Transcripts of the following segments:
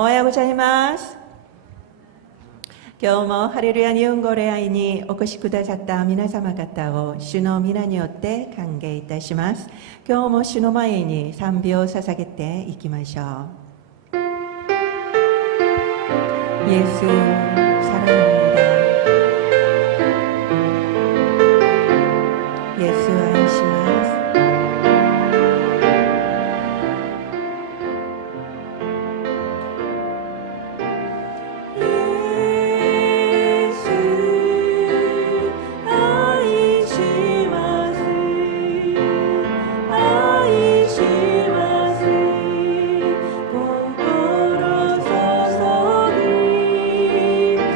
おはようございます。今日もハレルヤ日本語礼拝にお越しくださった皆様方を主の皆によって歓迎いたします。今日も主の前に賛美を捧げていきましょう。イエス사랑합니다。イエスを愛します。心注ぎ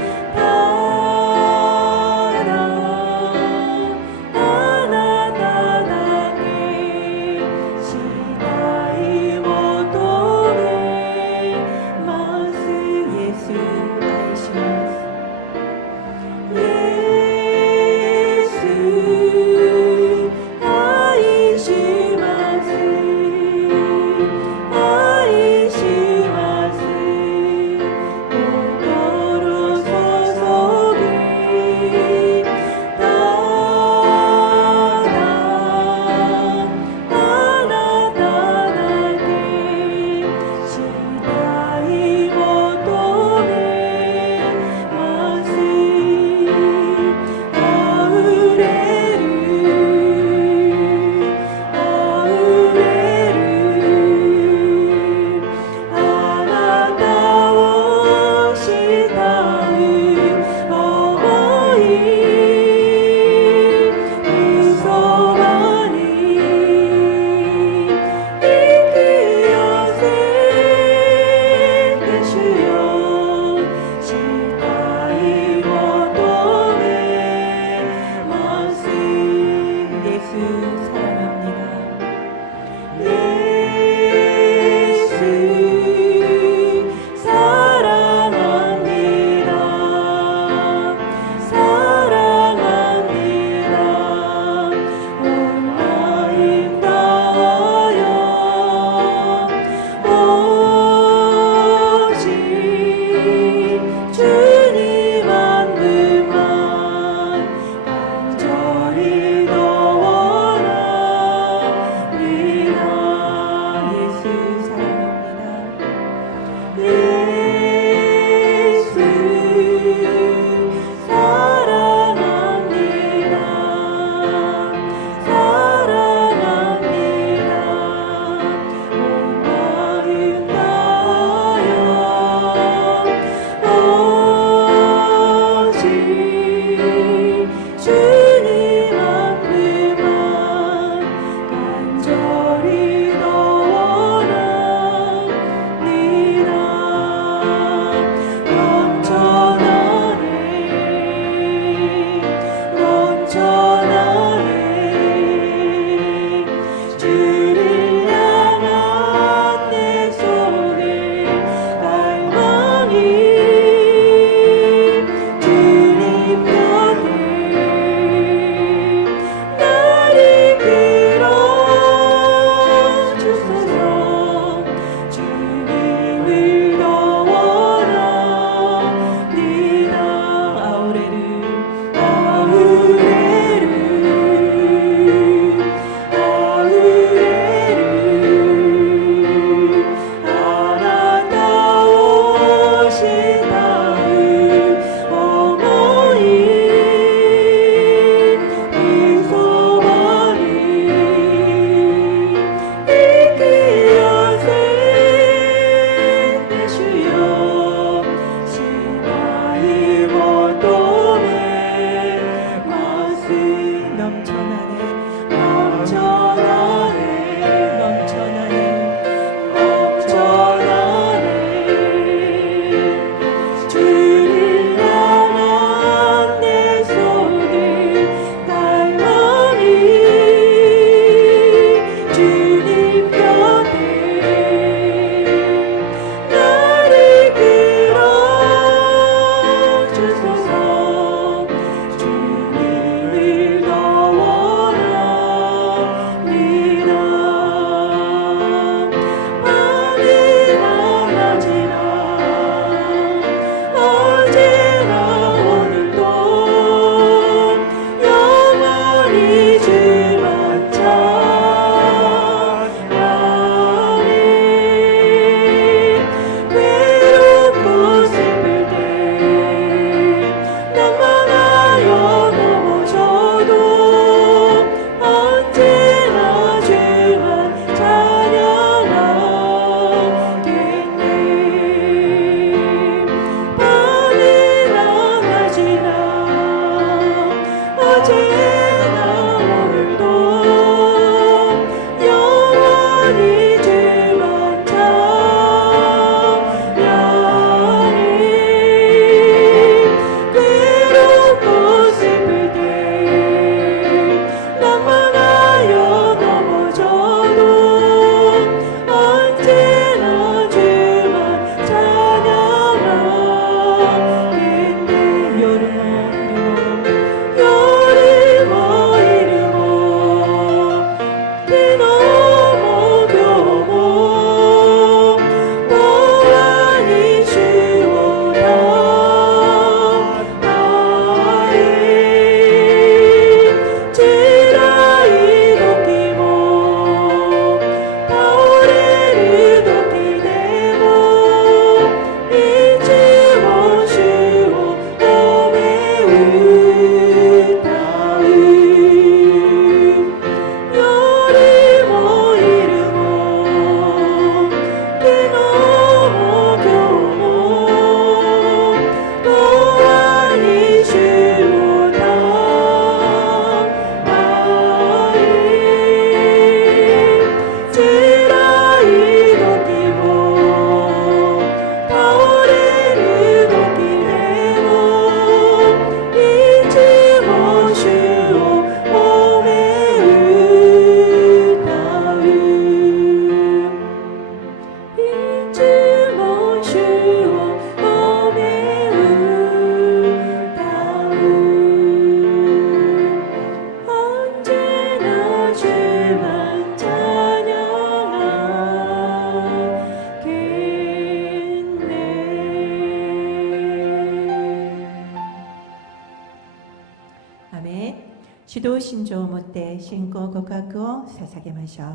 主導信条をもって信仰告白を捧げましょう。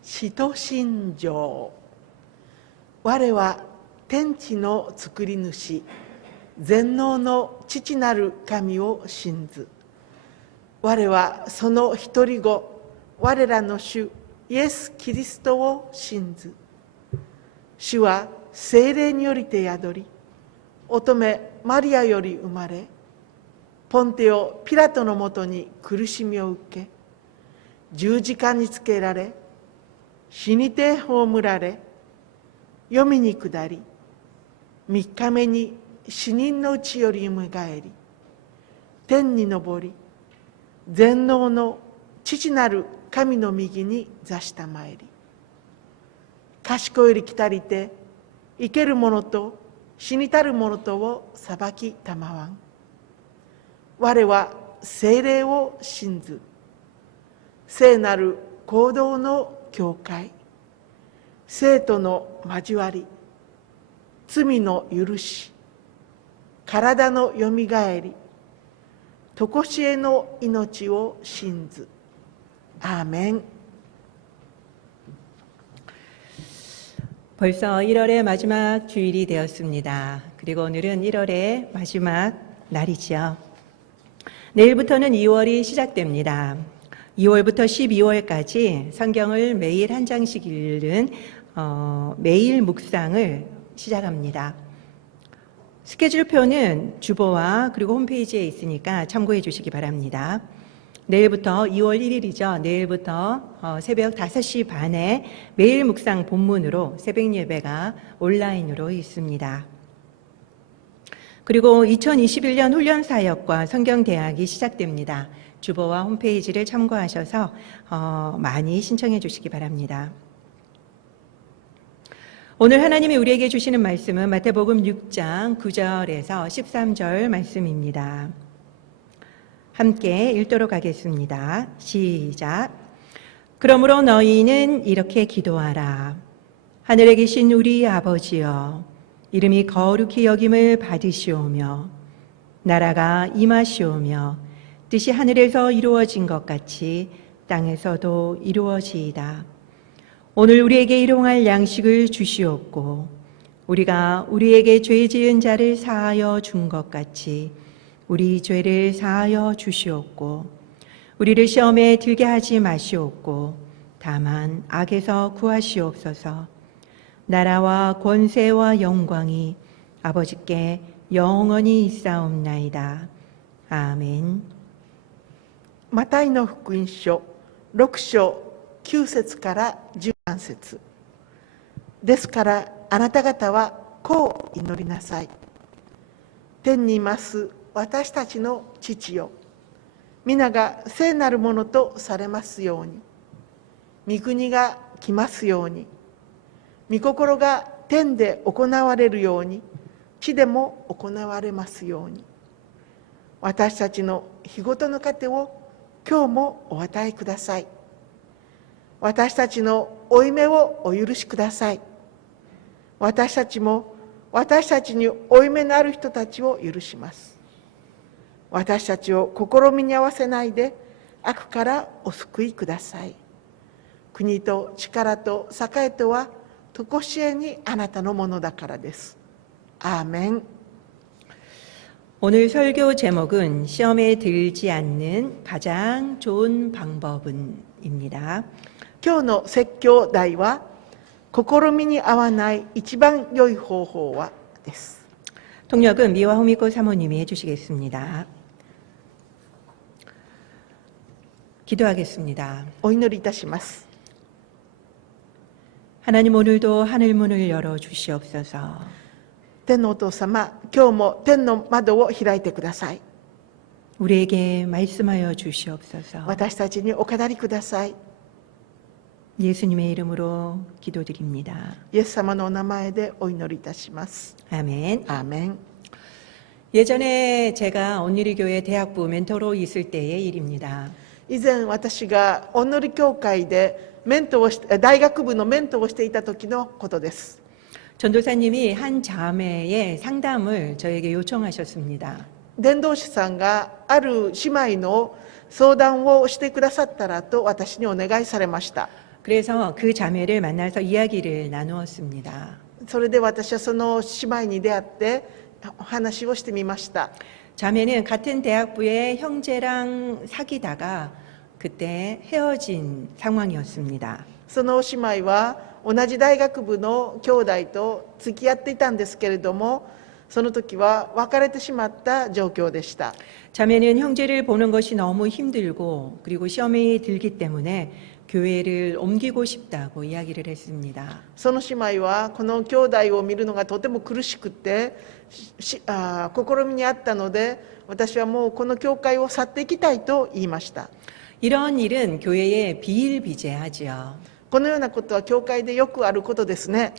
使徒信条。我は天地の作り主、全能の父なる神を信ず。我はその一人子、我らの主イエス・キリストを信ず。主は聖霊によりて宿り、乙女マリアより生まれ、ポンテオ・ピラトのもとに苦しみを受け、十字架につけられ、死にて葬られ、黄泉に下り、三日目に死人のうちよりよみがえり、天に昇り、全能の父なる神の右に座したまえり、賢より来たりて生ける者と死にたる者とを裁きたまわん。我は聖霊を信ず。聖なる行動の教会、生徒の交わり、罪の許し、体のよみがえり、とこしえの命を信ず。アーメン。 벌써 1월의 마지막 주일이 되었습니다. 그리고 오늘은 1월의 마지막 날이죠. 내일부터는 2월이 시작됩니다. 2월부터 12월까지 성경을 매일 한 장씩 읽는 매일 묵상을 시작합니다. 스케줄표는 주보와 그리고 홈페이지에 있으니까 참고해 주시기 바랍니다. 내일부터 2월 1일이죠. 내일부터 새벽 5시 반에 매일 묵상 본문으로 새벽 예배가 온라인으로 있습니다. 그리고 2021년 훈련사역과 성경대학이 시작됩니다. 주보와 홈페이지를 참고하셔서 많이 신청해 주시기 바랍니다. 오늘 하나님이 우리에게 주시는 말씀은 마태복음 6장 9절에서 13절 말씀입니다. 함께 읽도록 하겠습니다. 시작. 그러므로 너희는 이렇게 기도하라. 하늘에 계신 우리 아버지여, 이름이 거룩히 여김을 받으시오며 나라가 임하시오며 뜻이 하늘에서 이루어진 것 같이 땅에서도 이루어지이다. 오늘 우리에게 일용할 양식을 주시옵고 우리가 우리에게 죄 지은 자를 사하여 준 것 같이 우리 죄를 사하여 주시옵고 우리를 시험에 들게 하지 마시옵고 다만 악에서 구하시옵소서. 나라와 권세와 영광이 아버지께 영원히 있사옵나이다. 아멘. マタイの福音書6章9節から13節。ですからあなた方はこう祈りなさい。天にいます私たちの父よ、皆が聖なるものとされますように。御国が来ますように。御心が天で行われるように、地でも行われますように。私たちの日ごとの糧を今日もお与えください。私たちの負い目をお許しください。私たちも私たちに負い目のある人たちを許します。私たちを試みに合わせないで悪からお救いください。国と力と栄とはとこしえにあなたのものだからです。アーメン。 오늘 설교 제목은 시험에 들지 않는 가장 좋은 방법은입니다. 今日の説教題は試みに合わない一番良い方法はです。 통역은 미화 호미코 사모님이 해주시겠습니다. 기도하겠습니다. お祈りいたします。 하나님 오늘도 하늘문을 열어 주시옵소서. 天のお父様、今日も天の窓を開いてください。 우리에게 말씀하여 주시옵소서. 私たちにお語りください。 예수님의 이름으로 기도드립니다. イエス様のお名前でお祈りいたします。 아멘. アーメン。 예전에 제가 온누리교회 대학부 멘토로 있을 때의 일입니다. 以前私がお祈り教会で大学部のメントをしていた時のことです。 전도사님이 한 자매의 상담을 저에게 요청하셨습니다. 伝道師さんがある姉妹の相談をしてくださったらと私にお願いされました。 그래서 그 자매를 만나서 이야기를 나누었습니다. それで私はその姉妹に出会ってお話をしてみました。 자매는 같은 대학부의 형제랑 사귀다가 그때 헤어진 상황이었습니다. その姉妹は同じ大学部の兄弟と付き合っていたんですけれども、その時は別れてしまった状況でした。 자매는 형제를 보는 것이 너무 힘들고 그리고 시험이 들기 때문에 교회를 옮기고 싶다고 이야기를 했습니다. その姉妹はこの兄弟を見るのがとても苦しくて試みにあったので、私はもうこの教会を去っていきたいと言いました。 이런 일은 교회에 비일비재하지요. このようなことは教会でよくあることですね。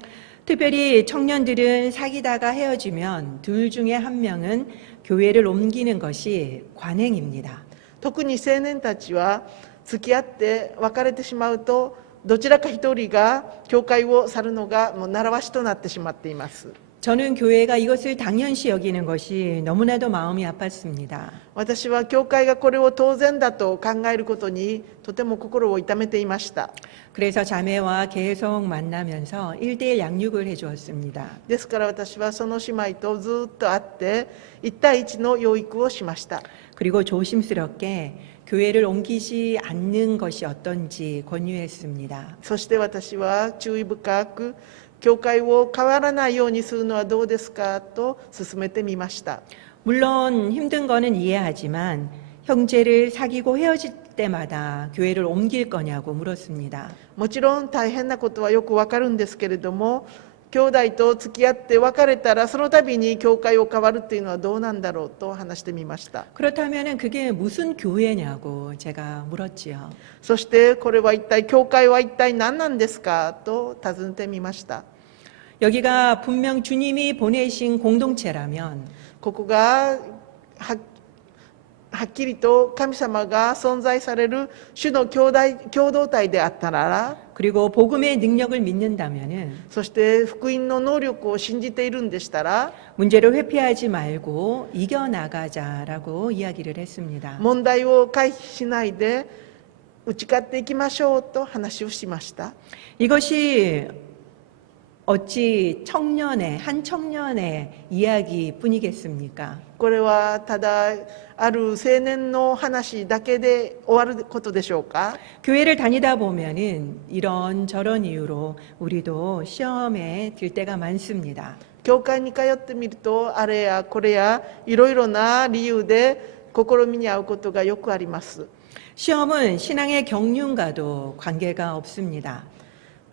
특별히 청년들은 사귀다가 헤어지면 둘 중에 한 명은 교회를 옮기는 것이 관행입니다. 特に青年たちは付き合って別れてしまうと、どちらか一人が教会を去るのがもう習わしとなってしまっています。 저는 교회가 이것을 당연시 여기는 것이 너무나도 마음이 아팠습니다. 私は教会がこれを当然だと考えることにとても心を痛めていました。 그래서 자매와 계속 만나면서 1대1 양육을 해주었습니다. ですから私はその姉妹とずっと会って1対1の養育をしました。 그리고 조심스럽게 교회를 옮기지 않는 것이 어떤지 권유했습니다. そして私は注意深く教会を変わらないようにするのはどうですかと勧めてみました。 물론 힘든 거는 이해하지만 형제를 사귀고 헤어질 때마다 교회를 옮길 거냐고 물었습니다. もちろん大変なことはよくわかるんですけれども、兄弟と付き合って別れたらその度に教会を変わるっていうのはどうなんだろうと話してみました。 그렇다면 그게 무슨 교회냐고 제가 물었지요. そしてこれは一体教会は一体何なんですかと尋ねてみました。 여기가 분명 주님이 보내신 공동체라면 ここがはっきりと神様が存在される主の共同体であったなら、 그리고 복음의 능력을 믿는다면은 そして福音の能力を信じているんでしたら、 문제를 회피하지 말고 이겨나가자라고 이야기를 했습니다. 問題を回避しないで打ち勝っていきましょうと話をしました。 이것이 어찌 한 청년의 이야기뿐이겠습니까? これはただある青年の話だけで終わることでしょうか。 교회를 다니다 보면은 이런 저런 이유로 우리도 시험에 들 때가 많습니다. 教会に通ってみると、あれやこれやいろいろな理由で試みに遭うことがよくあります。 시험은 신앙의 경륜과도 관계가 없습니다.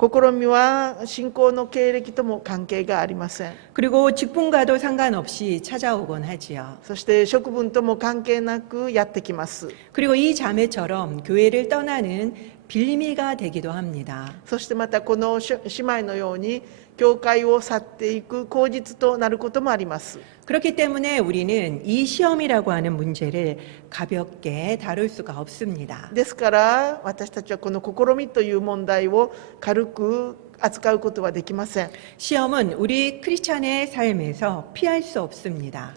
試みは信仰の経歴とも関係がありません。 그리고 직분과도 상관없이 찾아오곤 하지요. そして職分とも関係なくやってきます。 그리고 이 자매처럼 교회를 떠나는 빌미가 되기도 합니다. そしてまたこの姉妹のように教会を去っていく口実となることもあります。 그렇기 때문에 우리는 이 시험이라고 하는 문제를 가볍게 다룰 수가 없습니다. ですから私たちはこの試みという問題を軽く扱うことはできません。 시험은 우리 크리스찬의 삶에서 피할 수 없습니다.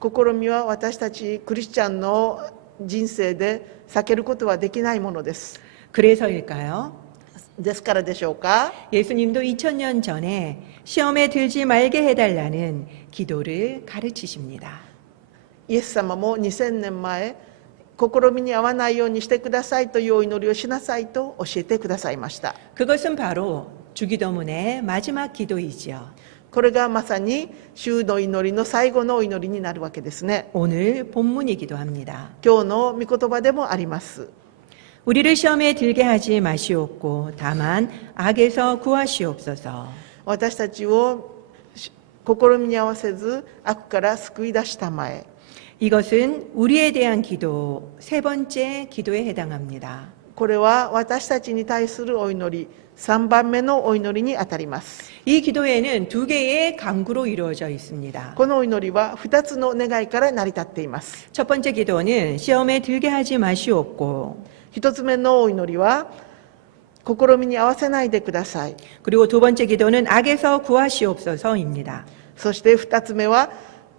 試みは私たちクリスチャンの人生で避けることはできないものです。 그래서일까요? ですからでしょうか。 예수님도 2000년 전에 시험에 들지 말게 해달라는 기도를 가르치십니다. イエス様も2000年前、試みに遭わないようにしてくださいというお祈りをしなさいと教えてくださいました。 그것은 바로 주기도문의 마지막 기도이지요. これがまさに主の祈りの最後のお祈りになるわけですね。 오늘 본문이기도 합니다. 今日の御言葉でもあります。 우리를 시험에 들게 하지 마시옵고 다만 악에서 구하시옵소서. 私たちを試みに合わせず悪から救い出したまえ。 이것은 우리에 대한 기도 세 번째 기도에 해당합니다. これは私たちに対するお祈り3番目のお祈りにあたります。 이 기도에는 두 개의 강구로 이루어져 있습니다. このお祈りは2つの願いから成り立っています。 첫 번째 기도는 시험에 들게 하지 마시옵고 1つ目のお祈りは、試みに合わせないでください。 그리고 두 번째 기도는 악에서 구하시옵소서입니다. そして2つ目は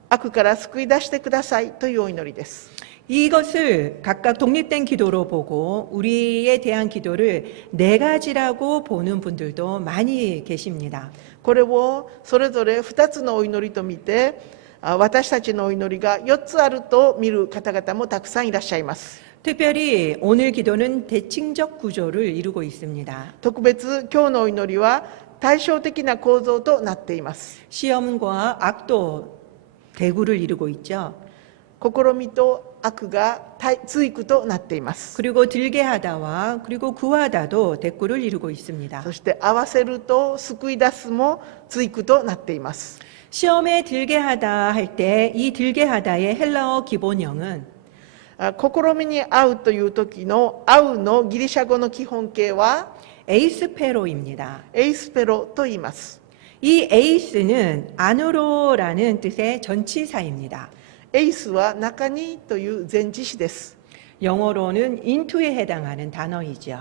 悪から救い出してくださいというお祈りです。 이것을 각각 독립된 기도로 보고 우리에 대한 기도를 네 가지라고 보는 분들도 많이 계십니다. これをそれぞれ2つのお祈りと見て、私たちのお祈りが4つあると見る方々もたくさんいらっしゃいます。 특별히 오늘 기도는 대칭적 구조를 이루고 있습니다. 特別今日のお祈りは対照的な構造となっています。 시험과 악도 대구를 이루고 있죠. 試みと悪が対句となっています。 그리고 들게 하다와 그리고 구하다도 대구를 이루고 있습니다. そして合わせると救い出すも対句となっています。 시험에 들게 하다 할 때 이 들게 하다의 헬라어 기본형은 試みに合うという時の合うのギリシャ語の基本形は 에이스페로입니다. エイスペロと言います。 이 에이스는 안으로라는 뜻의 전치사입니다. エイスは中にという前置詞です。 영어로는 into에 해당하는 단어이죠.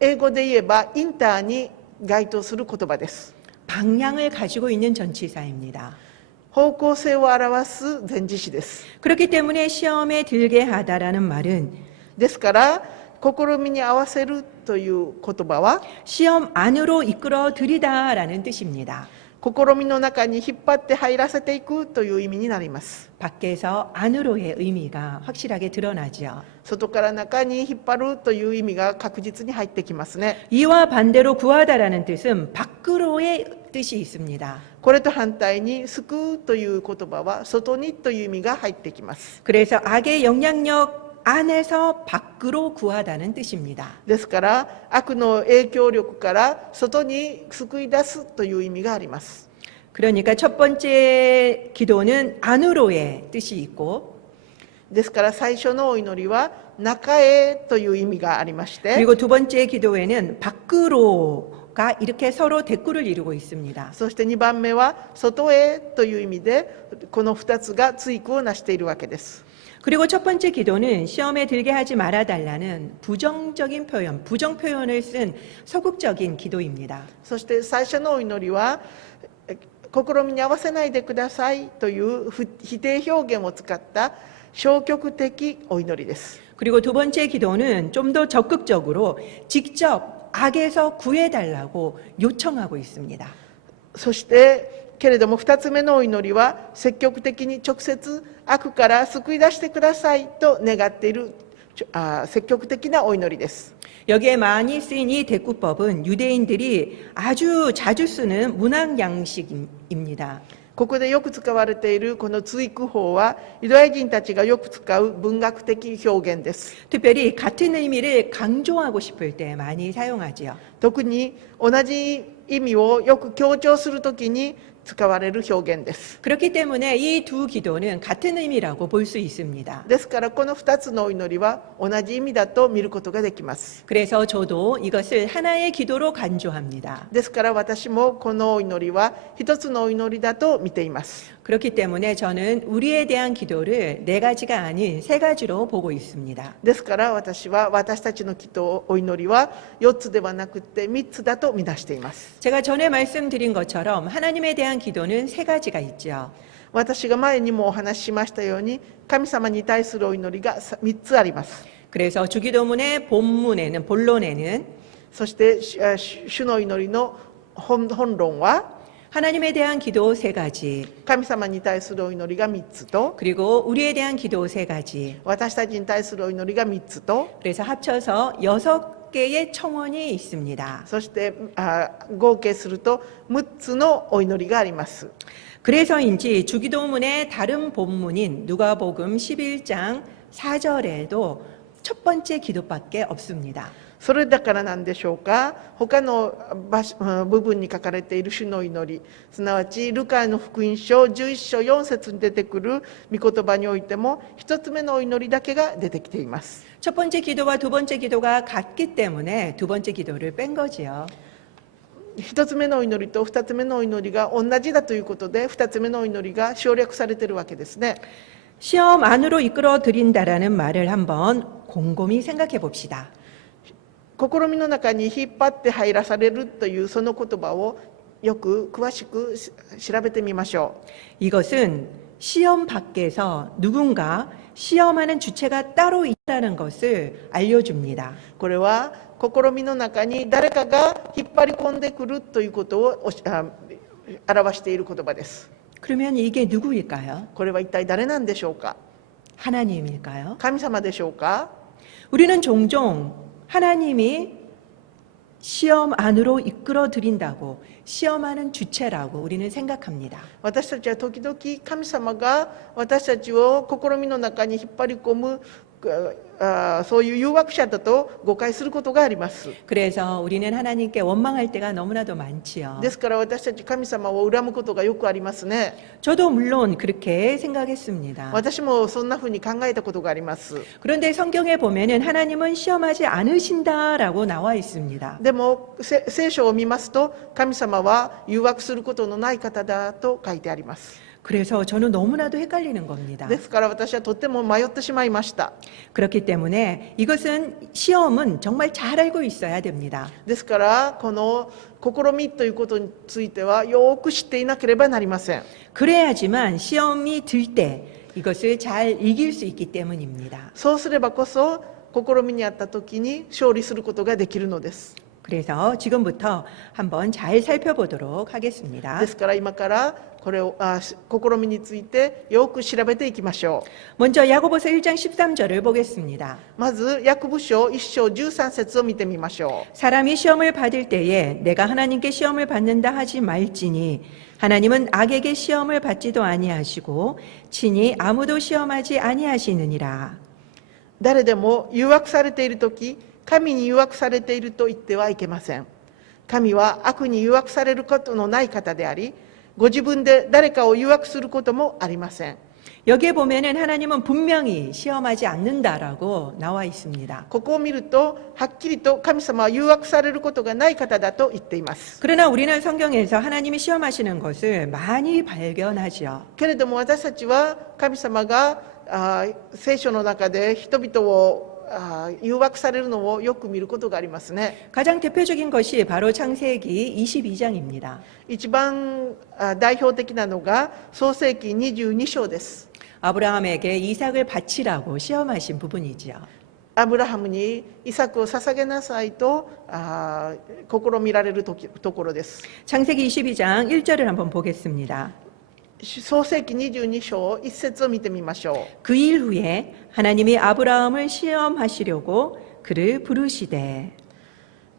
英語で言えばインターに該当する言葉です。 방향을 가지고 있는 전치사입니다. 方向性を表す前置詞です。 그렇기 때문에 시험에 들게 하다라는 말은 ですから試みに合わせるという言葉は 시험 안으로 이끌어 들이다라는 뜻입니다. 試みの中に引っ張って入らせていくという意味になります。 밖에서 안으로의 의미가 확실하게 드러나죠. 外から中に引っ張るという意味が確実に入ってきますね。 이와 반대로 구하다라는 뜻은 밖으로의 뜻이 있습니다. これと反対に救うという言葉は外にという意味が入ってきます。 그래서 악의 영향력 안에서 밖으로 구하다는 뜻입니다. ですから悪の影響力から外に救い出すという意味があります。 그러니까 첫 번째 기도는 안으로의 뜻이 있고 ですから最初のお祈りは中へという意味がありまして、 그리고 두 번째 기도에는 밖으로가 이렇게 서로 대꾸를 이루고 있습니다. そして2番目は外へという意味でこの2つが対句をなしているわけです。 그리고 첫 번째 기도는 시험에 들게 하지 말아달라는 부정적인 표현, 부정 표현을 쓴 소극적인 기도입니다. そして最初のお祈りは試みに合わせないでくださいという否定表現を使った消極的お祈りです。 그리고 두 번째 기도는 좀 더 적극적으로 직접 악에서 구해달라고 요청하고 있습니다. そしてけれども2つ目のお祈りは積極的に直接悪から救い出してくださいと願っている積極的なお祈りです。 여기에 많이 쓰인 이 대꾸법은 유대인들이 아주 자주 쓰는 문학 양식입니다. ここでよく使われているこの対句法はユダヤ人たちがよく使う文学的表現です。 특별히 같은 의미를 강조하고 싶을 때 많이 사용하지요. 特に同じ意味をよく強調するときに使われる表現です。 그렇기 때문에 이 두 기도는 같은 의미라고 볼 수 있습니다. ですからこの2つのお祈りは同じ意味だと見ることができます。 그래서 저도 이것을 하나의 기도로 간주합니다. ですから私もこのお祈りは一つのお祈りだと見ています。 그렇기 때문에 저는 우리에 대한 기도를 네 가지가 아닌 세 가지로 보고 있습니다. ですから私は私たちの祈祷お祈りは4つではなくて3つだと見なしています。 제가 전에 말씀드린 것처럼 하나님에 대한 기도는 세 가지가 있죠. 私が前にもお話ししましたように神様に対するお祈りが3つあります。 그래서 주기도문의 본론에는 そして主の祈りの本論は 하나님에 대한 기도 세 가지, 神様に対するお祈りが3つと 그리고 우리에 대한 기도 세 가지, 私たちに対するお祈りが3つと 그래서 합쳐서 6개의 청원이 있습니다. そして合計すると6つのお祈りがあります。 그래서인지 주기도문의 다른 본문인 누가복음 11장 4절에도 첫 번째 기도밖에 없습니다. それだからなんでしょうか。他の部分に書かれている主の祈り、すなわちルカの福音書11章4節に出てくる御言葉においても一つ目のお祈りだけが出てきています。 첫 번째 기도와 두 번째 기도가 같기 때문에 두 번째 기도를 뺀 거지요. 一つ目のお祈りと二つ目のお祈りが同じだということで二つ目のお祈りが省略されているわけですね。 시험 안으로 이끌어 들인다라는 말을 한번 곰곰이 생각해 봅시다. 試みの中に引っ張って入らされるというその言葉をよく詳しく調べてみましょ 이것은 시험 밖에서 누군가 시험하는 주체가 따로 있다는 것을 알려줍니다. う。これは試みの中に誰かが引っ張り込んでくるということを表している言葉です。 그러면 이게 누구일까요? これは一体誰なんでしょうか。 하나님일까요? 神様でしょうか。 우리는 종종 하나님이 시험 안으로 이끌어 들인다고 시험하는 주체라고 우리는 생각합니다. 私たちは時々神様が私たちを試みの中に引っ張り込むそういう誘惑者だと誤解することがあります。 그래서 우리는 하나님께 원망할 때가 너무나도 많지요. ですから私たち神様を恨むことがよくありますね。 저도 물론 그렇게 생각했습니다. 私もそんなふうに考えたことがあります。 그런데 성경에 보면은 하나님은 시험하지 않으신다라고 나와 있습니다. でも聖書を見ますと神様は誘惑することのない方だと書いてあります。 그래서 저는 너무나도 헷갈리는 겁니다. ですから私はとっても迷ってしまいました。 그렇기 때문에 이것은 시험은 정말 잘 알고 있어야 됩니다. ですからこの試みということについてはよく知っていなければなりません。 그래야지만 시험이 들 때 이것을 잘 이길 수 있기 때문입니다. そうすればこそ試みにあった時に勝利することができるのです。 그래서 지금부터 한번 잘 살펴보도록 하겠습니다. ですから今からこれを試みについてよく調べていきましょ 먼저 야고보서 1장 13절을 보겠습니다. う。まずヤコブ書1章13節を見てみましょ 사람이 시험을 받을 때에 내가 하나님께 시험을 받는다 하지 말지니 하나님은 악에게 시험을 받지도 아니하시고 친히 아무도 시험하지 아니하시느니라. う。誰でも誘惑されている時神に誘惑されていると言ってはいけません。神は悪に誘惑されることのない方でありご自分で誰かを誘惑することもありません。 여기에 보면은 하나님은 분명히 시험하지 않는다라고 나와 있습니다. ここを見るとはっきりと神様は誘惑されることがない方だと言っています。 그러나 우리는 성경에서 하나님이 시험하시는 것을 많이 발견하지요. けれども私たちは神様が聖書の中で人々を誘惑されるのをよく見ることがありますね。 가장 대표적인 것이 바로 창세기 22장입니다. 一番代表的なのが創世記22章です。 아브라함에게 이삭을 바치라고 시험하신 부분이지요. アブラハムにイサクを捧げなさいと試みられるところです。 창세기 22장 1절을 한번 보겠습니다. 創世記22章1節を見てみましょう。 그 일 후에 하나님이 아브라함을 시험하시려고 그를 부르시되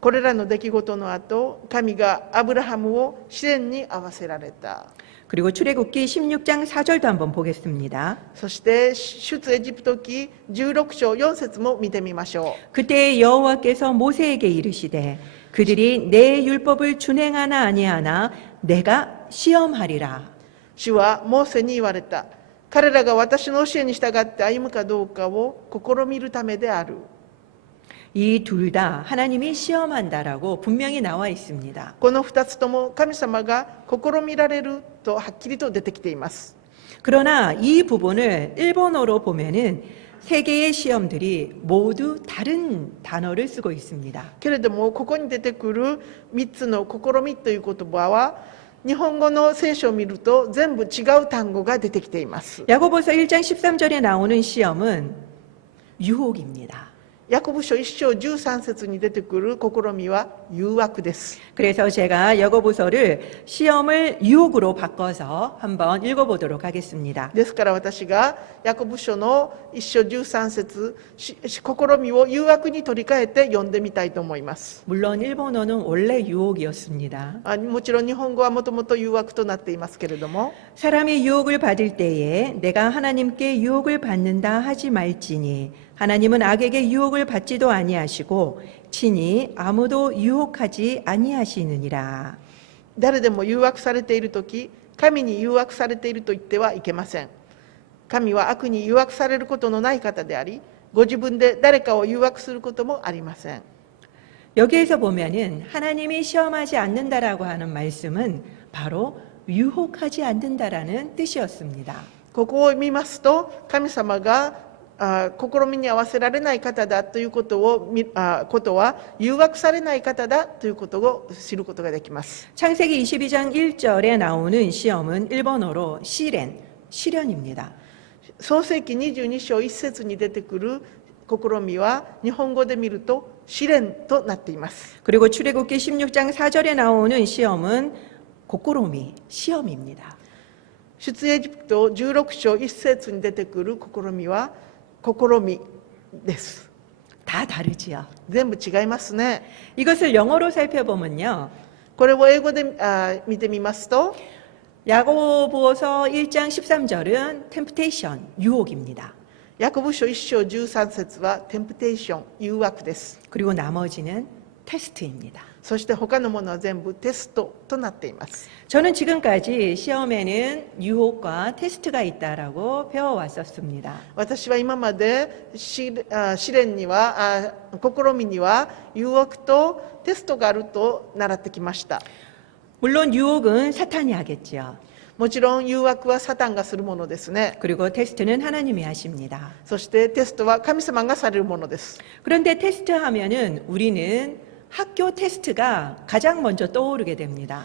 これらの出来事の後、神がアブラハムを試練に合わせられた。 그리고 출애굽기 16장 4절도 한번 보겠습니다. そして出エジプト記16章4節も見てみましょう。 그때 여호와께서 모세에게 이르시되 그들이 내 율법을 준행하나 아니하나 내가 시험하리라. 主はモーセに言われた。彼らが私の教えに従って歩むかどうかを試みるためである。 이 둘 다 하나님이 시험한다라고 분명히 나와 있습니다. この2つとも神様が試みられるとはっきりと出てきています。 그러나 이 부분을 일본어로 보면은 세 개의 시험들이 모두 다른 단어를 쓰고 있습니다. けれどもここに出てくる3つの試みという言葉は日本語の聖書を見ると全部違う単語が出てきています。 야고보서 1장 13절에 나오는 시험은 유혹입니다. ヤコブ書1章13節に出てくる試みは誘惑です。 그래서 제가 야고보서를 시험을 유혹으로 바꿔서 한번 읽어보도록 하겠습니다. ですから私がヤコブ書の1章13節試みを誘惑に取り替えて読んでみたいと思います。 물론 일본어는 원래 유혹이었습니다. もちろん日本語はもともと誘惑となっていますけれども 사람이 유혹을 받을 때에 내가 하나님께 유혹을 받는다 하지 말지니 하나님은 악에게 유혹을 받지도 아니하시고 친히 아무도 유혹하지 아니하시느니라. 誰でも誘惑されているとき神に誘惑されていると言ってはいけません。神は悪に誘惑されることのない方でありご自分で誰かを誘惑することもありません。 여기에서 보면은 하나님이 시험하지 않는다라고 하는 말씀은 바로 유혹하지 않는다라는 뜻이었습니다. ここを見ますと神様が試みに合わせられない方だということは誘惑されない方だということを知ることができます。 창세기 22장 1절에 나오는 시험은 일본어로 시련, 시련입니다. 創世記22章1節に出てくる試みは日本語で見ると試練となっています。 그리고 출애굽기 16장 4절에 나오는 시험은 고꾸로미, 시험입니다. 出エジプト16章1節に出てくる試みは試みです。 다 다르지요. 全部違いますね。 이것을 영어로 살펴보면요. これを英語で見てみますと 야고보서 1장 13절은 temptation, 유혹입니다. ヤコブ書1章13節はテンプテーション、誘惑です。 그리고 나머지는 테스트입니다. そして他のものは全部テストとなっています。 저는 지금까지 시험에는 유혹과 테스트가 있다라고 배워왔었습니다. 私は今まで試練には試みには誘惑とテストがあると習ってきました。 물론 유혹은 사탄이 하겠지요. もちろん誘惑はサタンがするものですね。 그리고 테스트는 하나님이 하십니다. そしてテストは神様がされるものです。 그런데 테스트 하면은 우리는 학교 테스트가 가장 먼저 떠오르게 됩니다.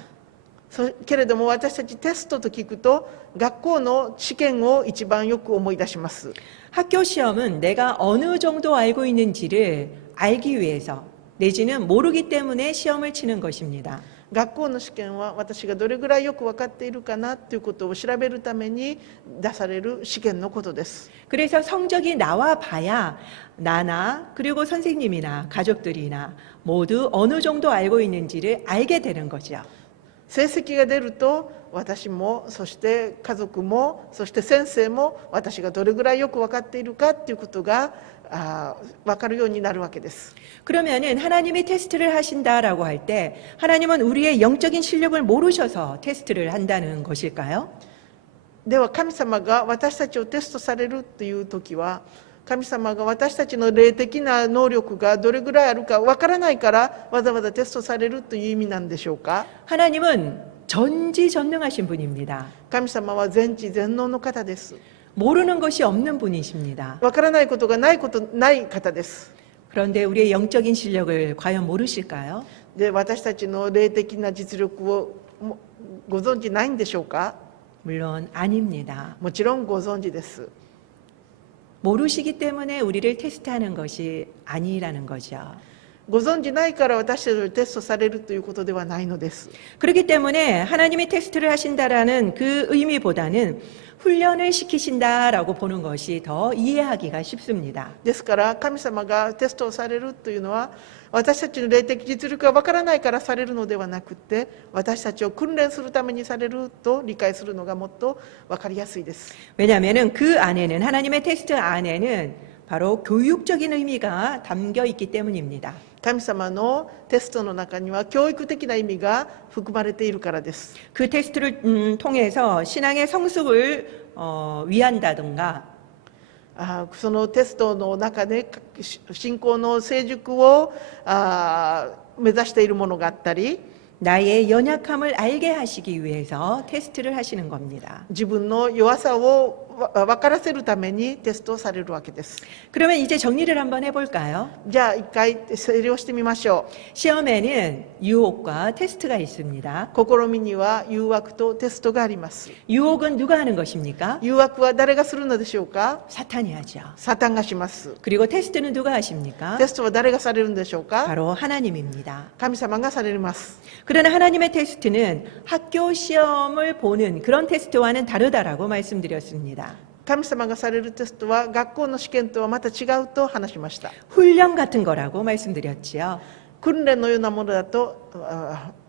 けれども私たちテストと聞くと学校の試験を一番よく思い出します。 학교 시험은 내가 어느 정도 알고 있는지를 알기 위해서 내지는 모르기 때문에 시험을 치는 것입니다. 学校の試験は私がどれぐらいよく分かっているかなということを調べるために出される試験のことです。 그래서 성적이 나와 봐야 나나 그리고 선생님이나 가족들이나 모두 어느 정도 알고 있는지를 알게 되는 거죠. 成績が出ると私もそして家族もそして先生も私がどれぐらいよく分かっているかということが分かるようになるわけです。 그러면은 하나님이 테스트를 하신다라고 할 때 하나님은 우리의 영적인 실력을 모르셔서 테스트를 한다는 것일까요? では神様が私たちをテストされるという時は神様が私たちの霊的な能力がどれぐらいあるか分からないからわざわざテストされるという意味なんでしょうか。 하나님은 전지전능하신 분입니다. 神様は全知全能の方です。 모르는 것이 없는 분이십니다. 分からないことがない方です。 그런데 우리의 영적인 실력을 과연 모르실까요? で私たちの霊的な実力をご存知ないんでしょうか。 물론 아닙니다. もちろんご存知です。 모르시기 때문에 우리를 테스트하는 것이 아니라는 거죠. ご存知ないから私たちをテストされるということではないのです。 그렇기 때문에 하나님이 테스트를 하신다라는 그 의미보다는 훈련을 시키신다라고 보는 것이 더 이해하기가 쉽습니다. ですから神様がテストをされるというのは私たちの霊的実力がわからないからされるのではなくて私たちを訓練するためにされると理解するのがもっとわかりやすいです。 왜냐하면 그 안에는 하나님의 테스트 안에는 바로 교육적인 의미가 담겨 있기 때문입니다. 神様のテストの中には教育的な意味が含まれているからです。 그 테스트를 통해서 신앙의 성숙을 위한다든가 そのテストの中で信仰の成熟を目指しているものがあったり 나의 연약함을 알게 하시기 위해서 테스트를 하시는 겁니다. 自分の弱さを分からせるためにテストをされるわけです。 그러면 이제 정리를 한번 해볼까요? じゃあ一回整理をしてみましょ 시험에는 유혹과 테스트가 있습니다. う。試みには誘惑とテストがあります。 유혹은 누가 하는 것입니까? 誘惑は誰がするのでしょうか。 사탄이 하죠. サタンがします。 그리고 테스트는 누가 하십니까? テストは誰がされるんでしょうか。 바로 하나님입니다. 神様がされます。 그러나 하나님의 테스트는 학교 시험을 보는 그런 테스트와는 다르다라고 말씀드렸습니다. 神様がされるテストは学校の試験とはまた違うと話しました。 훈련 같은 거라고 말씀드렸지요. 訓練のようなものだと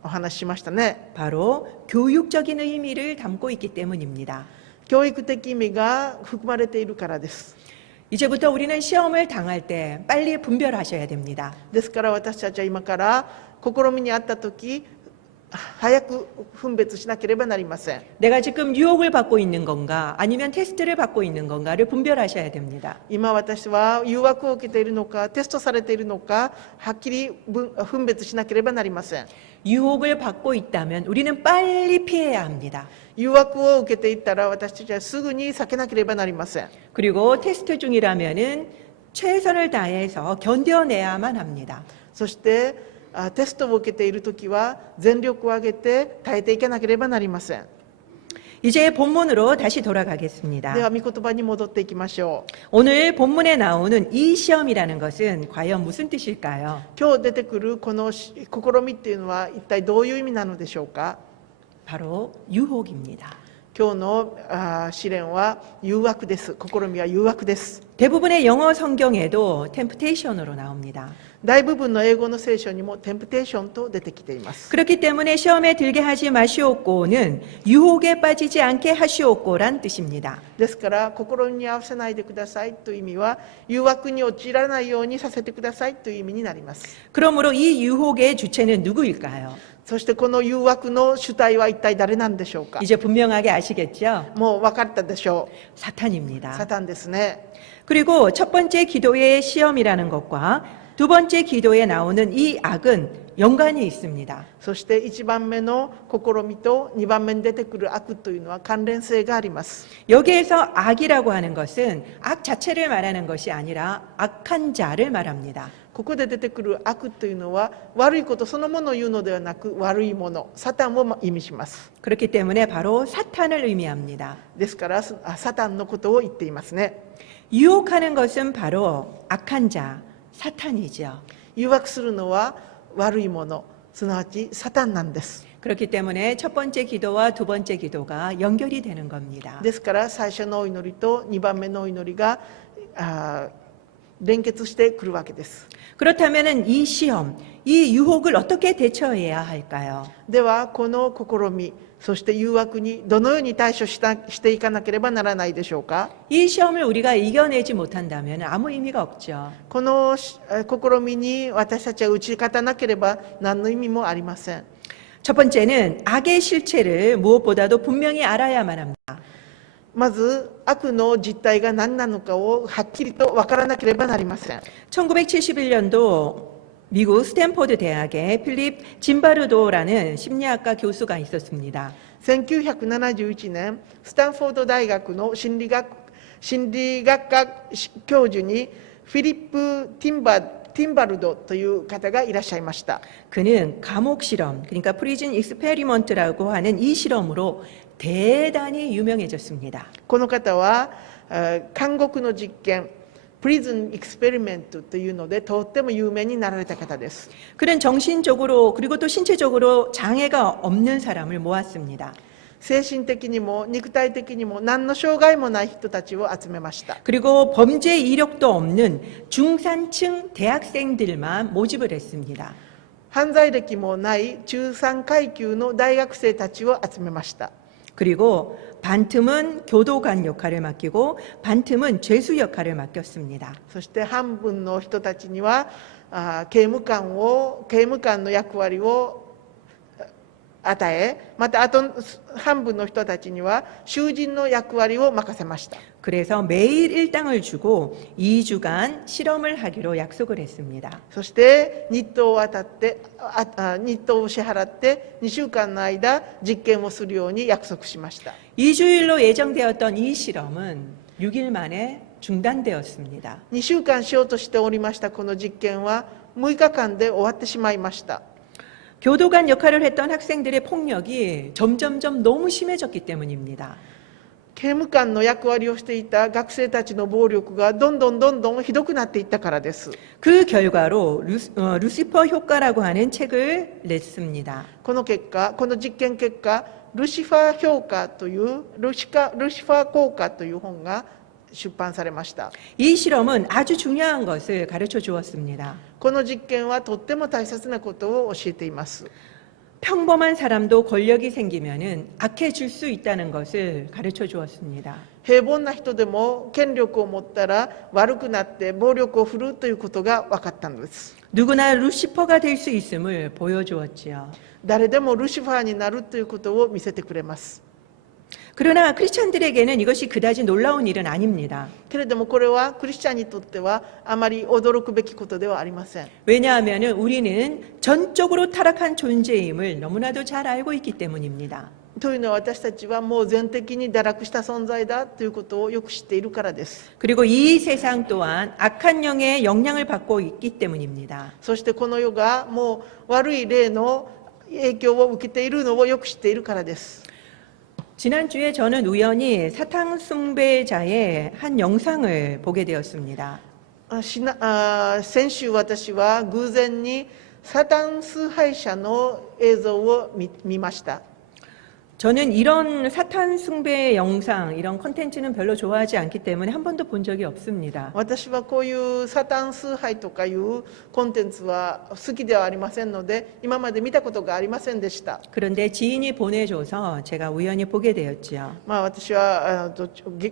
お話ししましたね。 바로 교육적인 의미를 담고 있기 때문입니다. 教育的意味が含まれているからです。 이제부터 우리는 시험을 당할 때 빨리 분별하셔야 됩니다. ですから私たちは今から試みにあった時早く分別しなければなりません。 내가 지금 유혹을 받고 있는 건가 아니면 테스트를 받고 있는 건가를 분별하셔야 됩니다. 今私は誘惑を受けているのかテストされているのかはっきり分別しなければなりません。 유혹을 받고 있다면 우리는 빨리 피해야 합니다. 誘惑を受けていったら私たちはすぐに避けなければなりません。 그리고 테스트 중이라면은 최선을 다해서 견뎌내야만 합니다. そしてテストを受けているときは全力を挙げて耐えていかなければなりません。 이제 본문으로 다시 돌아가겠습니다. では御言葉に戻っていきましょう。 오늘 본문에 나오는 이 시험이라는 것은 과연 무슨 뜻일까요? 今日出てくるこの試みっていうのは一体どういう意味なのでしょうか。 바로 유혹입니다. 今日の試練は誘惑です。試みは誘惑です。 대부분의 영어 성경에도 템프테이션으로 나옵니다. 大部分の英語の聖書にもテンプテーションと出てきています。 그렇기 때문에 시험에 들게 하지 마시옵고는 유혹에 빠지지 않게 하시옵고란 뜻입니다. ですから心に合わせないでくださいという意味は誘惑に陥らないようにさせてくださいという意味になります。 그러므로 이 유혹의 주체는 누구일까요? そしてこの誘惑の主体は一体誰なんでしょうか。 이제 분명하게 아시겠죠? もう分かったでしょう。 사탄입니다. サタンですね。 그리고 첫 번째 기도의 시험이라는 것과 두 번째 기도에 나오는 이 악은 연관이 있습니다. そして一番目の試みと二番目に出てくる悪というのは関連性があります。 여기에서 악이라고 하는 것은 악 자체를 말하는 것이 아니라 악한 자를 말합니다. ここで出てくる悪というのは悪いことそのものを言うのではなく悪いもの、サタンを意味します。 그렇기 때문에 바로 사탄을 의미합니다. ですからサタンのことを言っていますね。 유혹하는 것은 바로 악한 자, 사탄이죠. 誘惑するのは悪いもの、すなわちサタンなんです。 그렇기 때문에 첫 번째 기도와 두 번째 기도가 연결이 되는 겁니다. ですから最初のお祈りと2番目のお祈りが連結してくるわけです。 그렇다면 이 시험, 이 유혹을 어떻게 대처해야 할까요? ではこの試み、そして誘惑にどのように対処していかなければならないでしょうか。 이 시험을 우리가 이겨내지 못한다면 아무 의미가 없죠. この試みに私たちは打ち勝たなければ何の意味もありません。 첫 번째는 악의 실체를 무엇보다도 분명히 알아야만 합니다. まず悪の実態が何なのかをはっきりと分からなければなりません。 1971년도 미국 스탠포드 대학에 필립 짐바르도라는 심리학과 교수가 있었습니다. 1971年スタンフォード大学の心理学科教授にフィリップ・ティンバルドという方がいらっしゃいました。 그는 감옥 실험, 그러니까 프리즌 익스페리먼트라고 하는 이 실험으로 대단히 유명해졌습니다. この方は監獄の実験プリズンエクスペリメントというのでとっても有名になられた方です。 그는 정신적으로 그리고 또 신체적으로 장애가 없는 사람을 모았습니다. 精神的にも肉体的にも何の障害もない人たちを集めました。 그리고 범죄 이력도 없는 중산층 대학생들만 모집을 했습니다. 犯罪歴もない中産階級の大学生たちを集めました。 그리고 반틈은 교도관 역할을 맡기고 반틈은 죄수 역할을 맡겼습니다. そして半分の人たちには刑務官の役割を与え、またあと半分の人たちには囚人の役割を任せました。 그래서 매일 일당을 주고 2주간 실험을 하기로 약속을 했습니다. そして日当を支払って2週間の間実験をするように約束しました。 2주일로 예정되었던 이 실험은 6일 만에 중단되었습니다. 2週間しようとしておりましたこの実験は6日間で終わってしまいました。 교도관 역할을 했던 학생들의 폭력이 점점점 너무 심해졌기 때문입니다. 刑務官の役割をしていた学生たちの暴力がどんどんひどくなっていったからです。 그 결과로 루시퍼 효과라고 하는 책을 냈습니다. この実験結果、ルシファー評価というルシファー効果という本が出版されました。 이 실험은 아주 중요한 것을 가르쳐 주었습니다. この実験はとっても大切なことを教えています。 평범한 사람도 권력이 생기면은 악해질 수 있다는 것을 가르쳐 주었습니다. 平凡な人でも権力を持ったら悪くなって暴力を振るうということが分かったのです。 누구나 루시퍼가 될 수 있음을 보여주었지요. 誰でもルシファーになるということを見せてくれます。 그러나 크리스찬들에게는 이것이 그다지 놀라운 일은 아닙니다. けれどもこれはクリスチャンにとってはあまり驚くべきことではありません。 왜냐하면 우리는 전적으로 타락한 존재임을 너무나도 잘 알고 있기 때문입니다. というのは私たちはもう全的に堕落した存在だということをよく知っているからです。 그리고 이 세상 또한 악한 영의 영향을 받고 있기 때문입니다. そしてこの世がもう悪い霊の影響を受けているのをよく知っているからです。 지난주에 저는 우연히 사탕 숭배자의 한 영상을 보게 되었습니다. 先週私は偶然にサタン崇拝者の映像を見ました。 저는 이런 사탄 숭배 영상, 이런 컨텐츠는 별로 좋아하지 않기 때문에 한 번도 본 적이 없습니다. 私はこういうサタン崇拝とかいうコンテンツは好きではありませんので今まで見たことがありませんでした。 그런데 지인이 보내줘서 제가 우연히 보게 되었지요. 私は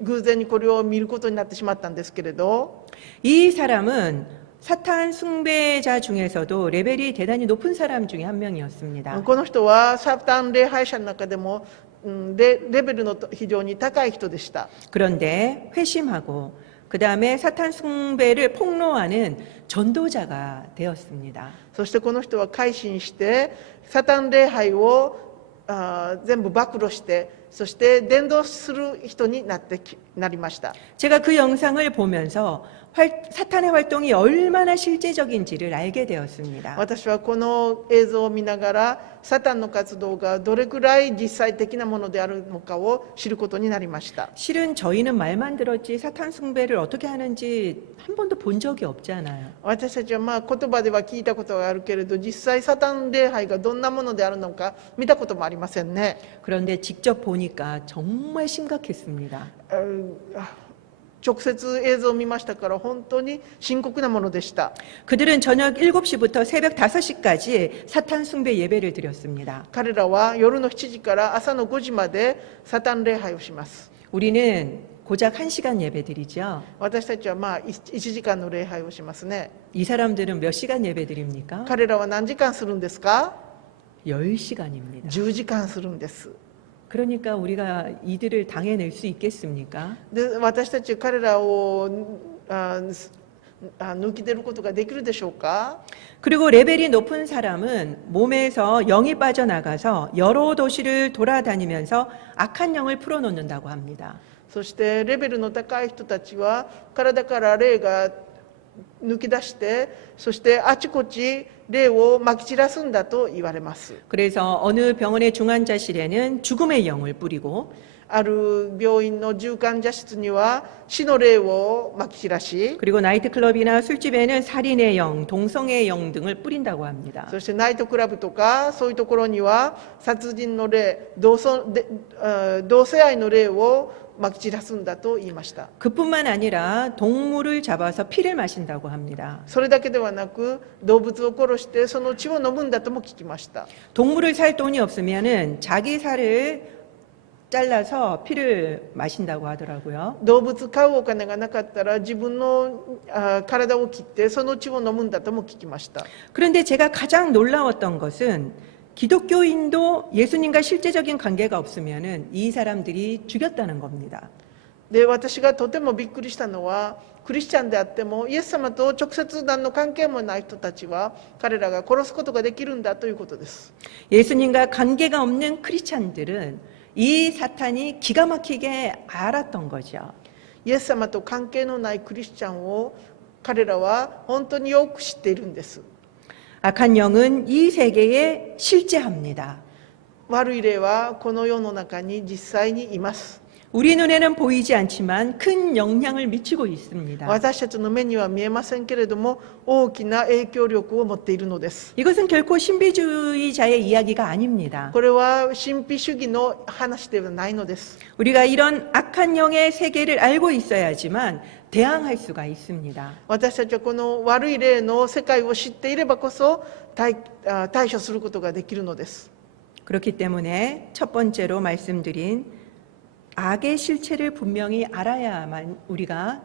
偶然にこれを見ることになってしまったんですけれど、 이 사람은 사탄 숭배자 중에서도 레벨이 대단히 높은 사람 중에 한 명이었습니다. この人はサタン礼拝者の中でもレベルの非常に高い人でした。 그런데 회심하고 그 다음에 사탄 숭배를 폭로하는 전도자가 되었습니다. そしてこの人は改心してサタン礼拝を全部暴露してそして伝道する人になりました。 제가 그 영상을 보면서 사탄의 활동이 얼마나 실제적인지를 알게 되었습니다. 私はこの映像を見ながらサタンの活動がどれくらい実際的なものであるのかを知ることになりました。 실은 저희는 말만 들었지 사탄 숭배를 어떻게 하는지 한 번도 본 적이 없잖아요. 私たちは言葉では聞いたことがあるけれど実際サタン礼拝がどんなものであるのか見たこともありませんね。 그런데 직접 보니까 정말 심각했습니다. 直接映像を見ましたから本当に深刻なものでした。 그들은 저녁 7시부터 새벽 5시까지 사탄 숭배 예배를 드렸습니다. 彼らは夜の7時から朝の5時までサタン礼拝をします。 우리는 고작 1시간 예배 드리죠. 私たちは1時間の礼拝をしますね。 이 사람들은 몇 시간 예배 드립니까? 彼らは何時間するんですか？ 10시간입니다. 10時間するんです。 그러니까 우리가 이들을 당해낼 수 있겠습니까? で私たち彼らを抜き出ることができるでしょうか？ 그리고 레벨이 높은 사람은 몸에서 영이 빠져나가서 여러 도시를 돌아다니면서 악한 영을 풀어놓는다고 합니다. そしてレベルの高い人たちは体から霊が抜き出してそしてあちこち霊をまき散らすんだと言われます。 그래서 어느 병원의 중환자실에는 죽음의 영을 뿌리고 ある病院の重患者室には死の霊をまき散らし 그리고 나이트클럽이나 술집에는 살인의 영, 동성의 영 등을 뿌린다고 합니다. そしてナイトクラブとかそういうところには殺人の霊同性愛の霊をまき散らすんだと言いました。 그뿐만 아니라 동물을 잡아서 피를 마신다고 합니다. それだけではなく動物を殺してその血を飲むんだとも聞きました。 동물을 살 돈이 없으면은 자기 살을 잘라서 피를 마신다고 하더라고요. 動物飼うお金がなかったら自分の体を切ってその血を飲むんだとも聞きました。 그런데 제가 가장 놀라웠던 것은 기독교인도 예수님과 실제적인 관계가 없으면은 이 사람들이 죽였다는 겁니다. で私がとてもびっくりしたのはクリスチャンであってもイエス様と直接何の関係もない人たちは彼らが殺すことができるんだということです。 예수님과 관계가 없는 크리스찬들은 이 사탄이 기가 막히게 알았던 거죠. イエス様と関係のないクリスチャンを彼らは本当によく知っているんです。 악한 영은 이 세계에 실제합니다. 悪い霊はこの世の中に実際にいます。 우리 눈에는 보이지 않지만 큰 영향을 미치고 있습니다. 私たちの目には見えませんけれども大きな影響力を持っているのです。 이것은 결코 신비주의자의 이야기가 아닙니다. これは神秘主義の話ではないのです。 우리가 이런 악한 영의 세계를 알고 있어야지만 대항할 수가 있습니다. 私たちはこの悪い霊の世界を知っていればこそ対処することができるのです。 그렇기 때문에 첫 번째로 말씀드린 악의 실체를 분명히 알아야만 우리가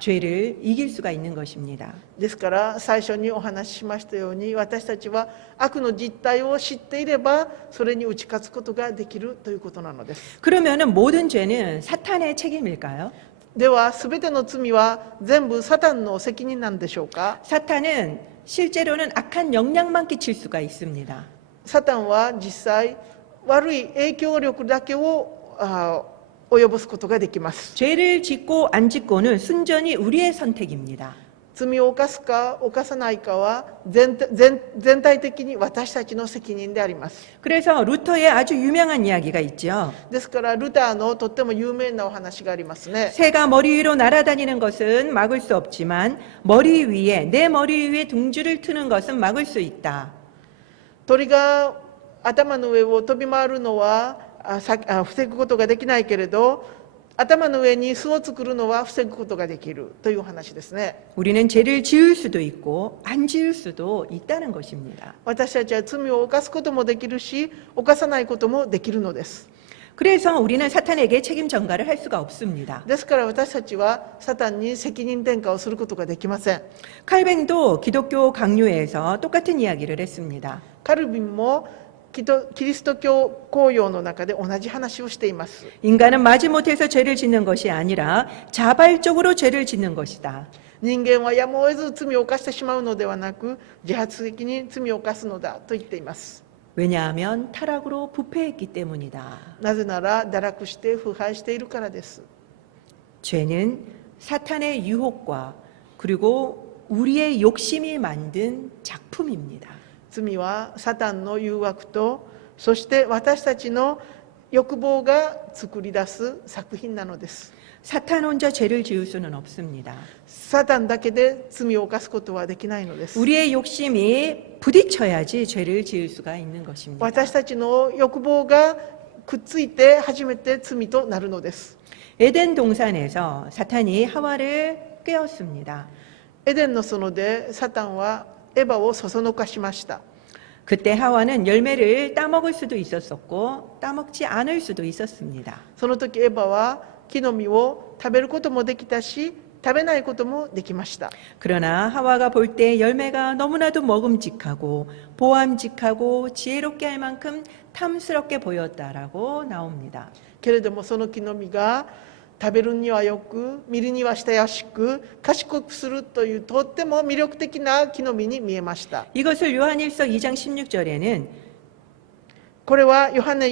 죄를 이길 수가 있는 것입니다. ですから最初にお話ししましたように、私たちは悪の実態を知っていればそれに打ち勝つことができるということなのです。 그러면은 모든 죄는 사탄의 책임일까요? では全ての罪は全部サタンの責任なんでしょうか。 사탄은 실제로는 악한 영향만 끼칠 수가 있습니다. サタンは実際悪い影響力だけを及ぼすことができます。 죄를 짓고 안 짓고는 순전히 우리의 선택입니다. 罪を犯すか犯さないかは全体的に私たちの責任であります。 그래서 루터의 아주 유명한 이야기가 있죠. ですからルターのとっても有名なお話がありますね。 새가 머리 위로 날아다니는 것은 막을 수 없지만 머리 위에 내 머리 위에 둥지를 트는 것은 막을 수 있다. 鳥が頭の上を飛び回るのは防ぐことができないけれど、頭の上に巣を作るのは防ぐことができるという話ですね。 우리는 죄를 지을 수도 있고 안 지을 수도 있다는 것입니다. 私たちは罪を犯すこともできるし、犯さないこともできるのです。 그래서 우리는 사탄에게 책임 전가를 할 수가 없습니다. ですから私たちはサタンに責任転嫁をすることができません。 칼뱅도 기독교 강요회에서 똑같은 이야기를 했습니다. カルビンもキリスト教公用の中で同じ話をしています。 인간은 마지못해서 죄를 짓는 것이 아니라 자발적으로 죄를 짓는 것이다. 人間はやむを得ず罪を犯してしまうのではなく、自発的に罪を犯すのだと言っています。 왜냐하면 타락으로 부패했기 때문이다. なぜなら堕落して腐敗しているからです。 죄는 사탄의 유혹과 그리고 우리의 욕심이 만든 작품입니다. 罪はサタンの誘惑と、そして私たちの欲望が作り出す作品なのです。 사탄 혼자 죄를 지을 수는 없습니다. サタンだけで罪を犯すことはできないのです。 우리의 욕심이 부딪혀야지 죄를 지을 수가 있는 것입니다. 私たちの欲望がくっついて初めて罪となるのです。 에덴 동산에서 사탄이 하와를 깨웠습니다. エデンの園でサタンはエバをそそのかしました。 그때 하와는 열매를 따먹을 수도 있었고 따먹지 않을 수도 있었습니다. その時エバは木の実を食べることもできたし、食べないこともできました。 그러나 하와가 볼 때 열매가 너무나도 먹음직하고 보암직하고 지혜롭게 할 만큼 탐스럽게 보였다라고 나옵니다. けれどもその木の実が食べるにはよく、見るには親しく、賢くするというとっても魅力的な木の実に見えました。 이것을 요한일서 2장 16절에는 これはヨハネ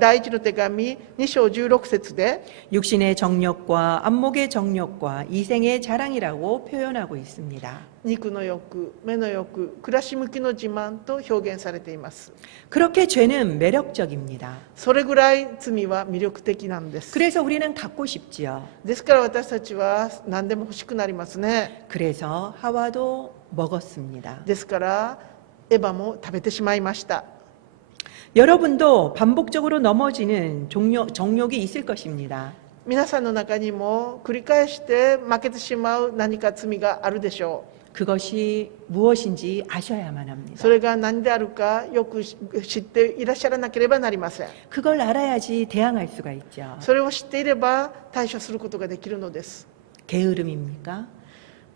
第一の手紙2章16節で 육신의 정욕과 안목의 정욕과 이생의 자랑이라고 표현하고 있습니다. 肉の欲、目の欲、暮らし向きの自慢と表現されています。 그렇게 죄는 매력적입니다. それぐらい罪は魅力的なんです。 그래서 우리는 갖고 싶지요. ですから私たちは何でも欲しくなりますね。 그래서 하와도 먹었습니다. ですからエバも食べてしまいました。 여러분도 반복적으로 넘어지는 정욕이 있을 것입니다. 皆さんの中にも繰り返して負けてしまう何か罪があるでしょう。 그것이 무엇인지 아셔야만 합니다. それが何であるかよく知っていらっしゃらなければなりません。 그걸 알아야지 대항할 수가 있죠. それを知っていれば対処することができるのです。 게으름입니까?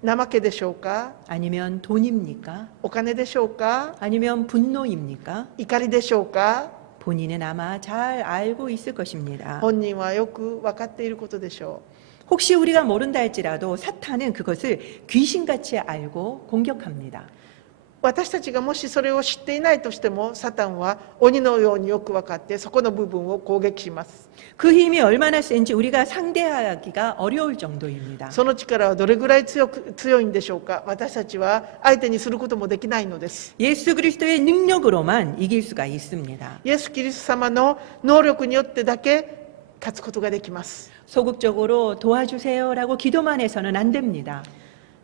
怠けでしょうか、 아니면 돈입니까? お金でしょうか、 아니면 분노입니까? 怒りでしょうか。 본인은 아마 잘 알고 있을 것입니다. 本人はよく分かっていることでしょ 혹시 우리가 모른다 할지라도 사탄은 그것을 귀신같이 알고 공격합니다. う。私たちがもしそれを知っていないとしても、サタンは鬼のようによく分かってそこの部分を攻撃します。 그 힘이 얼마나 센지 우리가 상대하기가 어려울 정도입니다. その力はどれぐらい強いんでしょうか。私たちは相手にすることもできないのです。 예수 그리스도의 능력으로만 이길 수가 있습니다. イエス・キリスト様の能力によってだけ勝つことができます。 소극적으로 도와주세요라고 기도만 해서는 안 됩니다.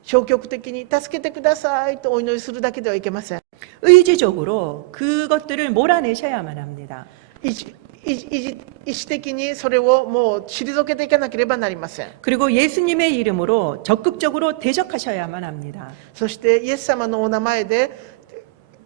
消極的に助けてくださいとお祈りするだけではいけません。 의지적으로 그것들을 몰아내셔야만 합니다. 意志的にそれをもう退けていかなければなりません。 그리고 예수님의 이름으로 적극적으로 대적하셔야만 합니다. そしてイエス様のお名前で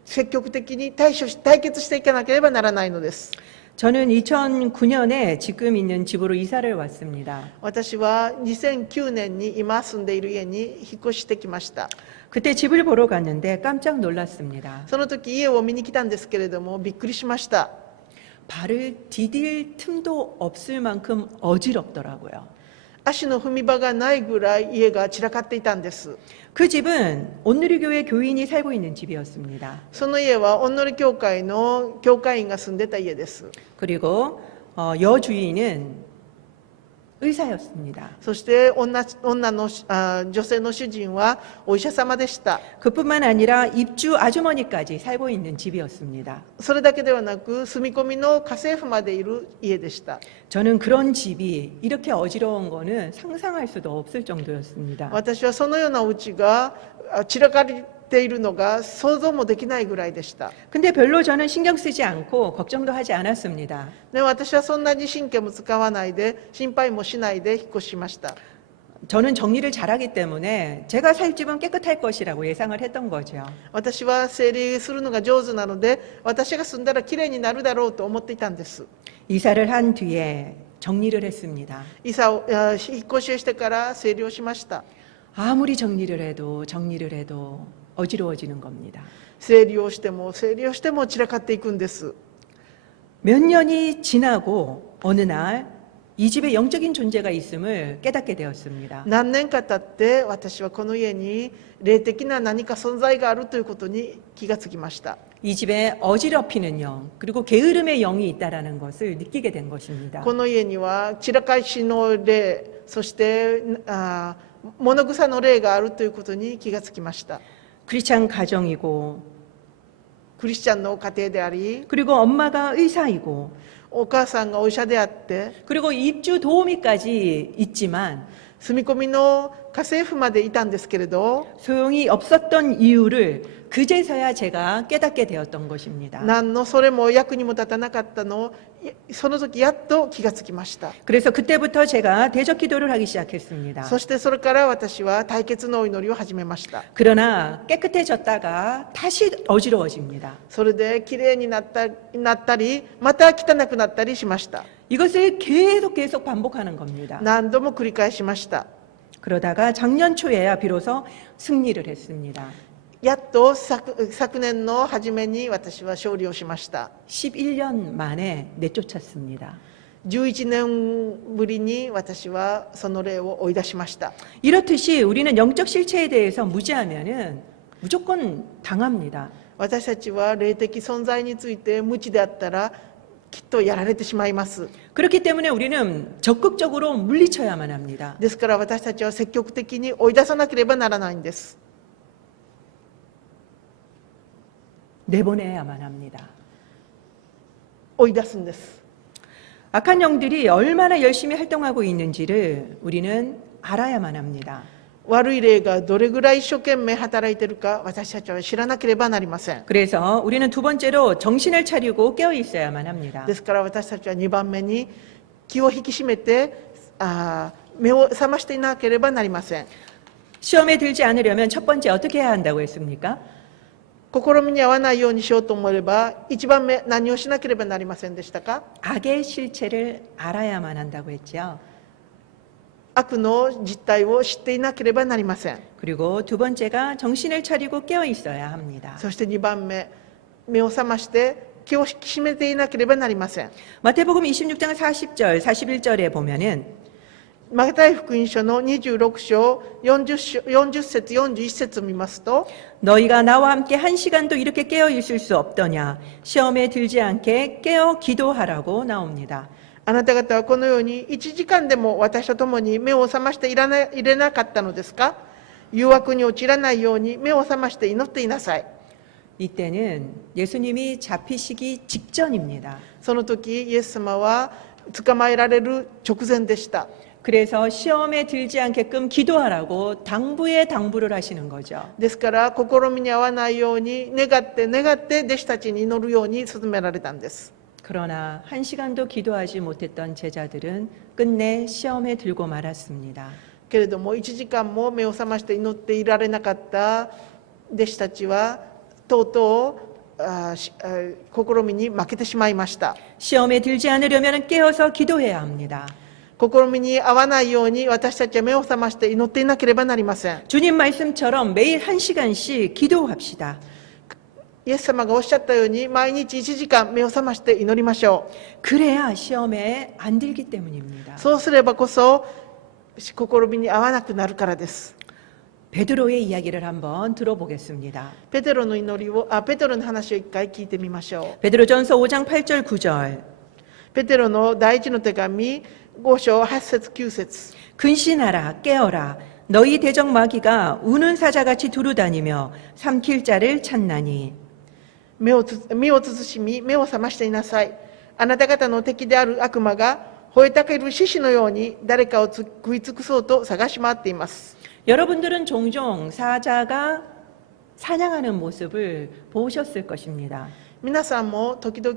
積極的に対決していかなければならないのです。 저는 2009년에 지금 있는 집으로 이사를 왔습니다. 私は2009年に今住んでいる家に引っ越してきました。 그때 집을 보러 갔는데 깜짝 놀랐습니다. その時家を見に来たんですけれどもびっくりしました。 발을 디딜 틈도 없을 만큼 어지럽더라고요. 足の踏み場がないぐらい家が散らかっていたんです。 그 집은 온누리교회 교인이 살고 있는 집이었습니다. その家は御法教会の教会員が住んでた家です。 그리고 여주인은 의사였습니다. そして女性の主人はお医者様でした。 그뿐만 아니라 입주 아주머니까지 살고 있는 집이었습니다. それだけではなく住み込みの家政婦までいる家でした。 저는 그런 집이 이렇게 어지러운 거는 상상할 수도 없을 정도였습니다. 私はそのようなお家が散らかっているのが想像もできないぐらいでした。 근데 별로 저는 신경 쓰지 않고 걱정도 하지 않았습니다. で私はそんなに神経も使わないで心配もしないで引っ越しました。 저는 정리를 잘하기 때문에 제가 살 집은 깨끗할 것이라고 예상을 했던 거죠. 私は整理するのが上手なので私が住んだらきれいになるだろうと思っていたんです。 이사를 한 뒤에 정리를 했습니다. 引っ越しをしてから整理をしました。 아무리 정리를 해도 어지러워지는 겁니다. 整理をしても散らかっていくんです。 몇 년이 지나고 어느 날 이 집에 영적인 존재가 있음을 깨닫게 되었습니다. 何年か経って私はこの家に霊的な何か存在があるということに気がつきました。 이 집에 어지럽히는 영 그리고 게으름의 영이 있다라는 것을 느끼게 된 것입니다. この家には散らかしの霊そして物草の霊があるということに気がつきました。 크리스찬 가정이고 クリスチャンの家庭であり 그리고 엄마가 의사이고 お母さんがお医者であって 그리고 입주 도우미까지 있지만 住み込みの家政婦までいたんですけれど 소용이 없었던 이유를 그제서야 제가 깨닫게 되었던 것입니다. 何のそれも役にも立たなかったのをその時やっと気がつきました。 그래서 그때부터 제가 대적 기도를 하기 시작했습니다. そしてそれから私は対決のお祈りを始めました。 그러나 깨끗해졌다가 다시 어지러워집니다. それできれいになったりまた汚くなったりしました。 이것을 계속 반복하는 겁니다. 何度も繰り返しました。 그러다가 작년 초에야 비로소 승리를 했습니다. やっと昨年の初めに私は勝利をしました。 11년 만에 내쫓았습니다. 11年ぶりに私はその霊を追い出しました。 이렇듯이 우리는 영적 실체에 대해서 무지하면은 무조건 당합니다. 私たちは霊的存在について無知であったらきっとやられてしまいます。 그렇기 때문에 우리는 적극적으로 물리쳐야만 합니다. ですから私たちは積極的に追い出さなければならないんです。 내보내야만 합니다. 追い出すんです。 악한 영들이 얼마나 열심히 활동하고 있는지를 우리는 알아야만 합니다. 悪い霊がどれぐらい一生懸命働いているか私たちは知らなければなりません。 그래서 우리는 두 번째로 정신을 차리고 깨어 있어야만 합니다. ですから私たちは2番目に気を引き締めて目を覚ましていなければなりません。 시험에 들지 않으려면 첫 번째 어떻게 해야 한다고 했습니까? 試みに合わないようにしようと思えば1番目何をしなければなりませんでしたか？ 악의 실체를 알아야만 한다고 했죠. 悪の実態を知っていなければなりません。 그리고 두 번째가 정신을 차리고 깨어 있어야 합니다. そして2番目目を覚まして気を引き締めていなければなりません。 마태복음 26장 40절, 41절에 보면은 マタイ福音書の26章40節41節を見ますと 너희가 나와 함께 한 시간도 이렇게 깨어 있을 수 없더냐 시험에 들지 않게 깨어 기도하라고 나옵니다. あなた方はこのように1時間でも私と共に目を覚ましていれなかったのですか？誘惑に陥らないように目を覚まして祈っていなさい。 이때는 예수님이 잡히시기 직전입니다. その時イエス様は捕まえられる直前でした。 그래서 시험에 들지 않게끔 기도하라고 당부를 하시는 거죠. ですから試みに合わないように願って弟子たちに祈るように勧められたんです。 그러나 한 시간도 기도하지 못했던 제자들은 끝내 시험에 들고 말았습니다. けれども1時間も目を覚まして祈っていられなかった弟子たちはとうと試みに負けてしまいました。 시험에 들지 않으려면 깨어서 기도해야 합니다. 試みに合わないように私たちは目を覚まして祈っていなければなりません。 주님 말씀처럼 매일 1시간씩 기도합시다. イエス様がおっしゃったように毎日1時間目を覚まして祈りましょ 그래야 시험에 안 들기 때문입니다. う。そうすればこそ試みに合わなくなるからです。 베드로의 이야기를 한번 들어보겠습니다. ペテロの話を一回聞いてみましょ 베드로전서 5장 8절 9절. う。ペテロの第一の手紙5章8節9節 근신하라 깨어라 너희 대적 마귀가 우는 사자같이 두루다니며 삼킬 자를 찾나니. 身を慎み目を覚ましていなさい。あなた方の敵である悪魔が吠えたける獅子のように誰かを食い尽くそうと探し回っています。 여러분들은 종종 사자가 사냥하는 모습을 보셨을 것입니다. 皆さんも時々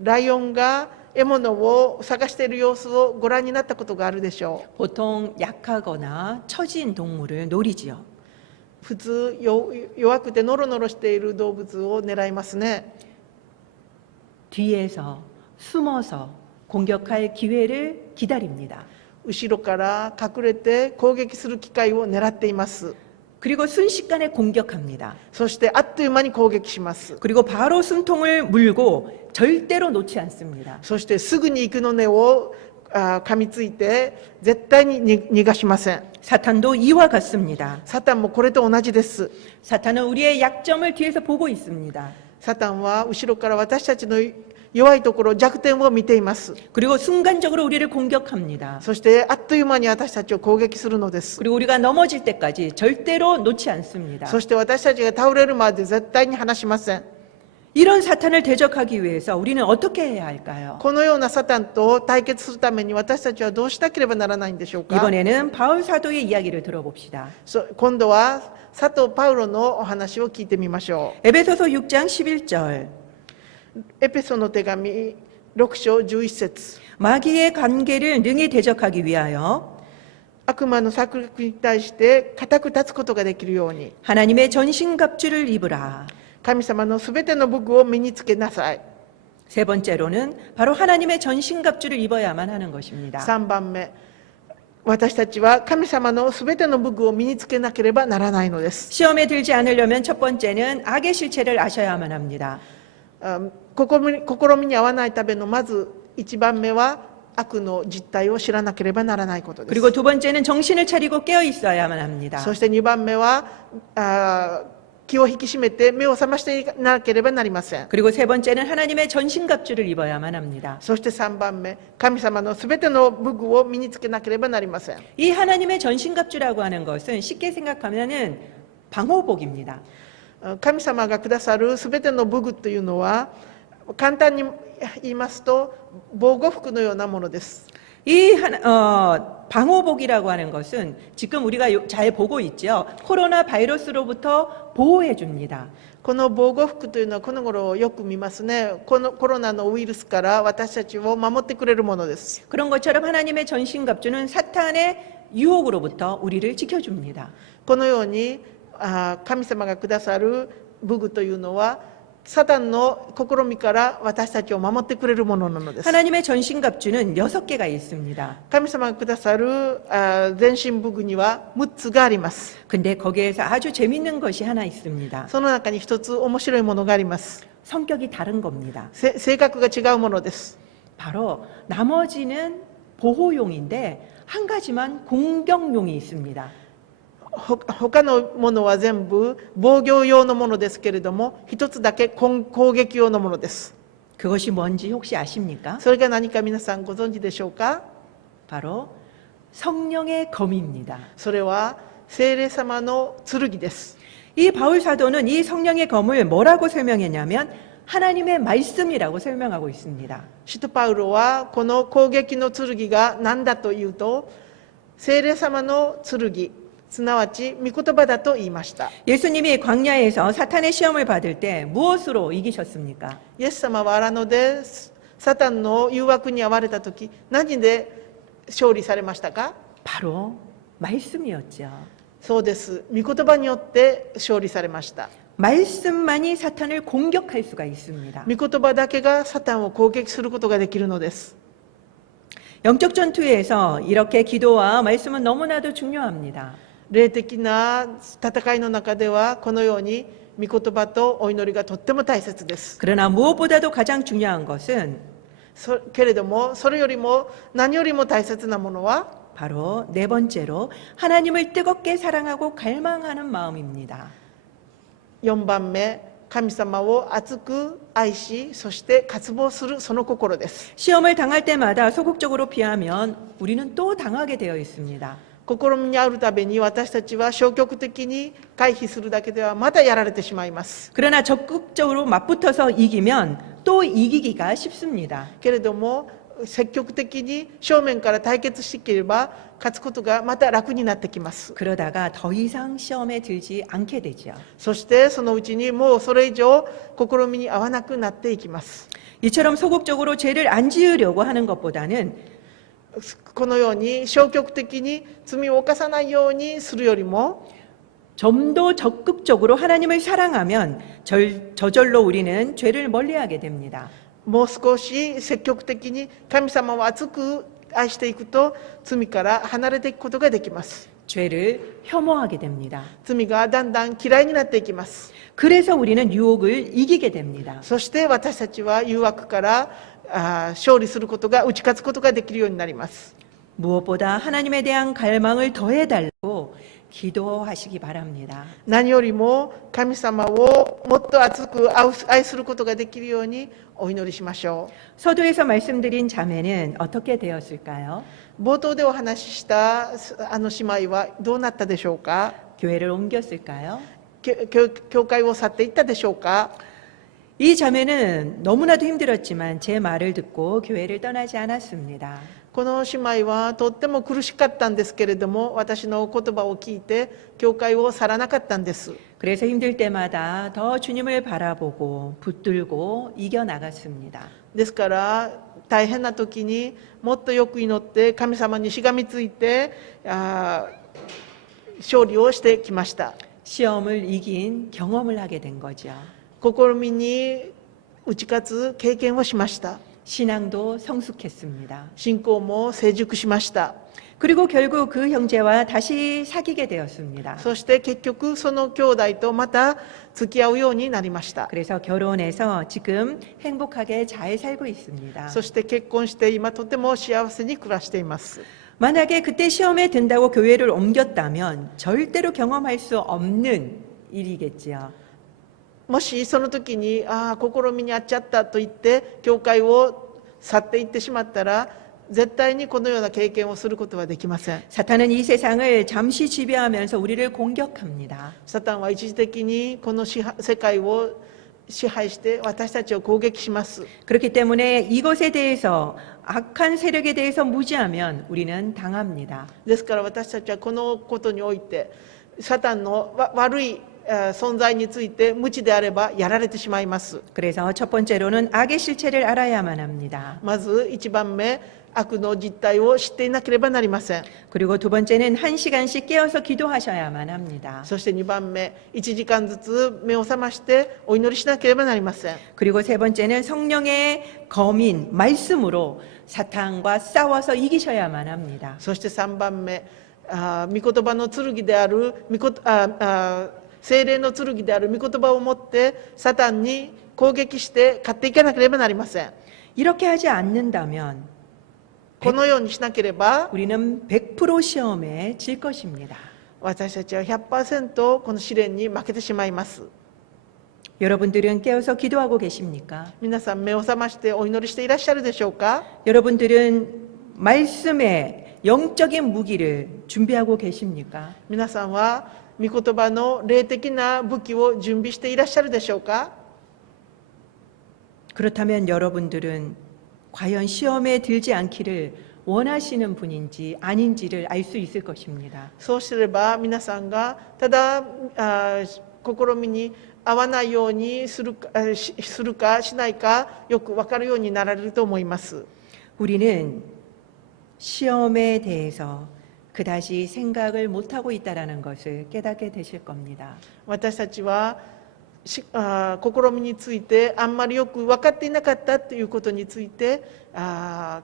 ライオンが獲物を探している様子をご覧になったことがあるでしょう。 보통 약하거나 처진 동물을 노리지요. 普通弱くてノロノロしている動物を狙いますね。 뒤에서 숨어서 공격할 기회를 기다립니다. 後ろから隠れて攻撃する機会を狙っています。 그리고 순식간에 공격합니다. そしてあっという間に攻撃します。 그리고 바로 숨통을 물고 절대로 놓지 않습니다. そしてすぐに生の根を噛みついて絶対に逃がしません。 사탄도 이와 같습니다. サタンもこれと同じです。 사탄은 우리의 약점을 뒤에서 보고 있습니다. サタンは後ろから私たちの弱いところ、弱点を見ています。 그리고 순간적으로 우리를 공격합니다. そしてあっという間に私たちを攻撃するのです。 그리고 우리가 넘어질 때까지 절대로 놓지 않습니다. そして私たちが倒れるまで絶対に離しません。 이런 사탄을 대적하기 위해서 우리는 어떻게 해야 할까요? このようなサタンと対決するために私たちはどうしなければならないんでしょうか。 이번에는 바울 사도의 이야기를 들어봅시다. 今度は佐藤パウロのお話を聞いてみましょう。 에베소서 6장 11절. エペソの手紙6章11節 마귀의 관계를 능히 대적하기 위하여 悪魔の策略に対して固く立つことができるように 하나님의 전신갑주를 입으라. 神様のすべての武具を身につけなさい。 세 번째로는 바로 하나님의 전신갑주를 입어야만 하는 것입니다. 3番目、私たちは神様のすべての武具を身につけなければならないのです。 시험에 들지 않으려면 첫 번째는 악의 실체를 아셔야만 합니다. 試みに合わないためのまず1番目は悪の実態を知らなければならないことです。 그리고 두 번째는 정신을 차리고 깨어 있어야만 합니다. そして2番目は気を引き締めて目を覚ましていなければなりません。 그리고 세 번째는 하나님의 전신갑주를 입어야만 합니다. そして3番目、神様のすべての武具を身につけなければなりません。 이 하나님의 전신갑주라고 하는 것은 쉽게 생각하면은 방호복입니다. 神様がくださるすべての武具というのは簡単に言いますと防護服のようなものです。 이 방호복이라고 하는 것은 지금 우리가 잘 보고 있죠. 코로나 바이러스로부터 보호해 줍니다. この防護服というのはこの頃よく見ますね。このコロナのウイルスから私たちを守ってくれるものです。 그런 것처럼 하나님의 전신갑주는 사탄의 유혹으로부터 우리를 지켜줍니다. このように神様がくださる武具というのはサタンの試みから私たちを守ってくれるものなのです。 하나님의 전신갑주는 6개가 있습니다. 神様がくださる全身武具には6つがあります。 근데 거기에서 아주 재밌는 것이 하나 있습니다. その中に一つ面白いものがあります。 성격이 다른 겁니다. 性格が違うものです。 바로 나머지는 보호용인데 한 가지만 공격용이 있습니다. 他のものは全部防御用のものですけれども、一つだけ攻撃用のものです。 그것이 뭔지 혹시 아십니까? それが何か皆さんご存知でしょうか？ 바로 성령의 검입니다. それは聖霊様の剣です。 이 바울 사도는 이 성령의 검을 뭐라고 설명했냐면 하나님의 말씀이라고 설명하고 있습니다. 使徒パウロはこの攻撃の剣が何だというと、聖霊様の剣、すなわち御言葉だと言いました。 예수님이 광야에서 사탄의 시험을 받을 때 무엇으로 이기셨습니까? イエス様は荒野でサタンの誘惑に遭われた時、何で勝利されましたか？ 바로 말씀이었죠. そうです。御言葉によって勝利されました。 말씀만이 사탄을 공격할 수가 있습니다. 御言葉だけがサタンを攻撃することができるのです。 영적 전투에서 이렇게 기도와 말씀은 너무나도 중요합니다. 霊的な戦いの中ではこのように御言葉とお祈りがとっても大切です。 그러나 무엇보다도 가장 중요한 것은 けれどもそれよりも何よりも大切なものは 바로 네 번째로 하나님을 뜨겁게 사랑하고 갈망하는 마음입니다. 4番目、神様を熱く愛しそして渇望するその心です。 시험을 당할 때마다 소극적으로 피하면 우리는 또 당하게 되어 있습니다. 試みにあるたびに私たちは消極的に回避するだけではまたやられてしまいます。 그러나 적극적으로 맞붙어서 이기면 또 이기기가 쉽습니다. けれども積極的に正面から対決していければ勝つことがまた楽になってきます。 그러다가 더 이상 시험에 들지 않게 되죠. そしてそのうちにもうそれ以上試みに合わなくなっていきます。 이처럼 소극적으로 죄를 안 지으려고 하는 것보다는 このように消極的に罪を犯さないようにするよりも 좀 더 적극적으로 하나님을 사랑하면 저절로 우리는 죄를 멀리하게 됩니다. もう少し積極的に神様を熱く愛していくと罪から離れていくことができます。 죄를 혐오하게 됩니다. 罪がだんだん嫌いになっていきます。 그래서 우리는 유혹을 이기게 됩니다. そして私たちは誘惑から勝利することが打ち勝つことができるようになります。 무엇보다 하나님에 대한 갈망을 더해달라고 기도하시기 바랍니다. 何よりも神様をもっと熱く愛することができるようにお祈りしましょう。 서두에서 말씀드린 자매는 어떻게 되었을까요? 冒頭でお話ししたあの姉妹はどうなったでしょうか。 교회를 옮겼을까요? 教会を去っていったでしょうか。 이 자매는 너무나도 힘들었지만 제 말을 듣고 교회를 떠나지 않았습니다. この姉妹はとっても苦しかったんですけれども私の言葉を聞いて教会を去らなかったんです。 그래서 힘들 때마다 더 주님을 바라보고 붙들고 이겨나갔습니다. ですから大変な時にもっとよく祈って神様にしがみついて勝利をしてきました。 시험을 이긴 경험을 하게 된 거죠. 試みに打ち勝つ経験をしました。 신앙도 성숙했습니다. 信仰も成熟しました。 그리고 결국 그 형제와 다시 사귀게 되었습니다. そして結局その兄弟とまた付き合うようになりました。 그래서 결혼해서 지금 행복하게 잘 살고 있습니다. そして結婚して今とても幸せに暮らしています。 만약에 그때 시험에 든다고 교회를 옮겼다면 절대로 경험할 수 없는 일이겠지요. もしその時に試みにあっちゃったと言って教会を去っていってしまったら絶対にこのような経験をすることはできません。 사탄은 이 세상을 잠시 지배하면서 우리를 공격합니다. サタンは一時的にこの世界を支配して私たちを攻撃します。 그렇기 때문에 이것에 대해서 악한 세력에 대해서 무지하면 우리는 당합니다. ですから私たちはこのことにおいてサタンの悪い存在について無知であればやられてしまいます。 그래서 첫 번째로는 악의 실체를 알아야만 합니다. まず一番目、悪の実態を知っていなければなりません。 그리고 두 번째는 1시간씩 깨어서 기도하셔야만 합니다. そして2番目、1時間ずつ目を覚ましてお祈りしなければなりません。 그리고 세 번째는 성령의 검인 말씀으로 사탄과 싸워서 이기셔야만 합니다. そして3番目、御言葉の剣である聖霊の剣である御言葉を持ってサタンに攻撃して勝っていかなければなりません。 이렇게 하지 않는다면 このようにしなければ 우리는 100% 시험에 질 것입니다. 私たちは 100% この試練に負けてしまいます。 여러분들은 깨어서 기도하고 계십니까? 皆さん目を覚ましてお祈りしていらっしゃるでしょうか。 여러분들은 말씀의 영적인 무기를 준비하고 계십니까? 皆さんは御言葉の霊的な武器を準備していらっしゃるでしょうか。 그렇다면 여러분들은 과연 시험에 들지 않기를 원하시는 분인지 아닌지를 알 수 있을 것입니다. そうすれば皆さんがただ試みに合わないようにするかしないかよく分かるようになられると思います。 우리는 시험에 대해서 그다지 생각을 못하고 있다는 것을 깨닫게 되실 겁니다. 私たちは試みについてあんまりよく分かっていなかったということについて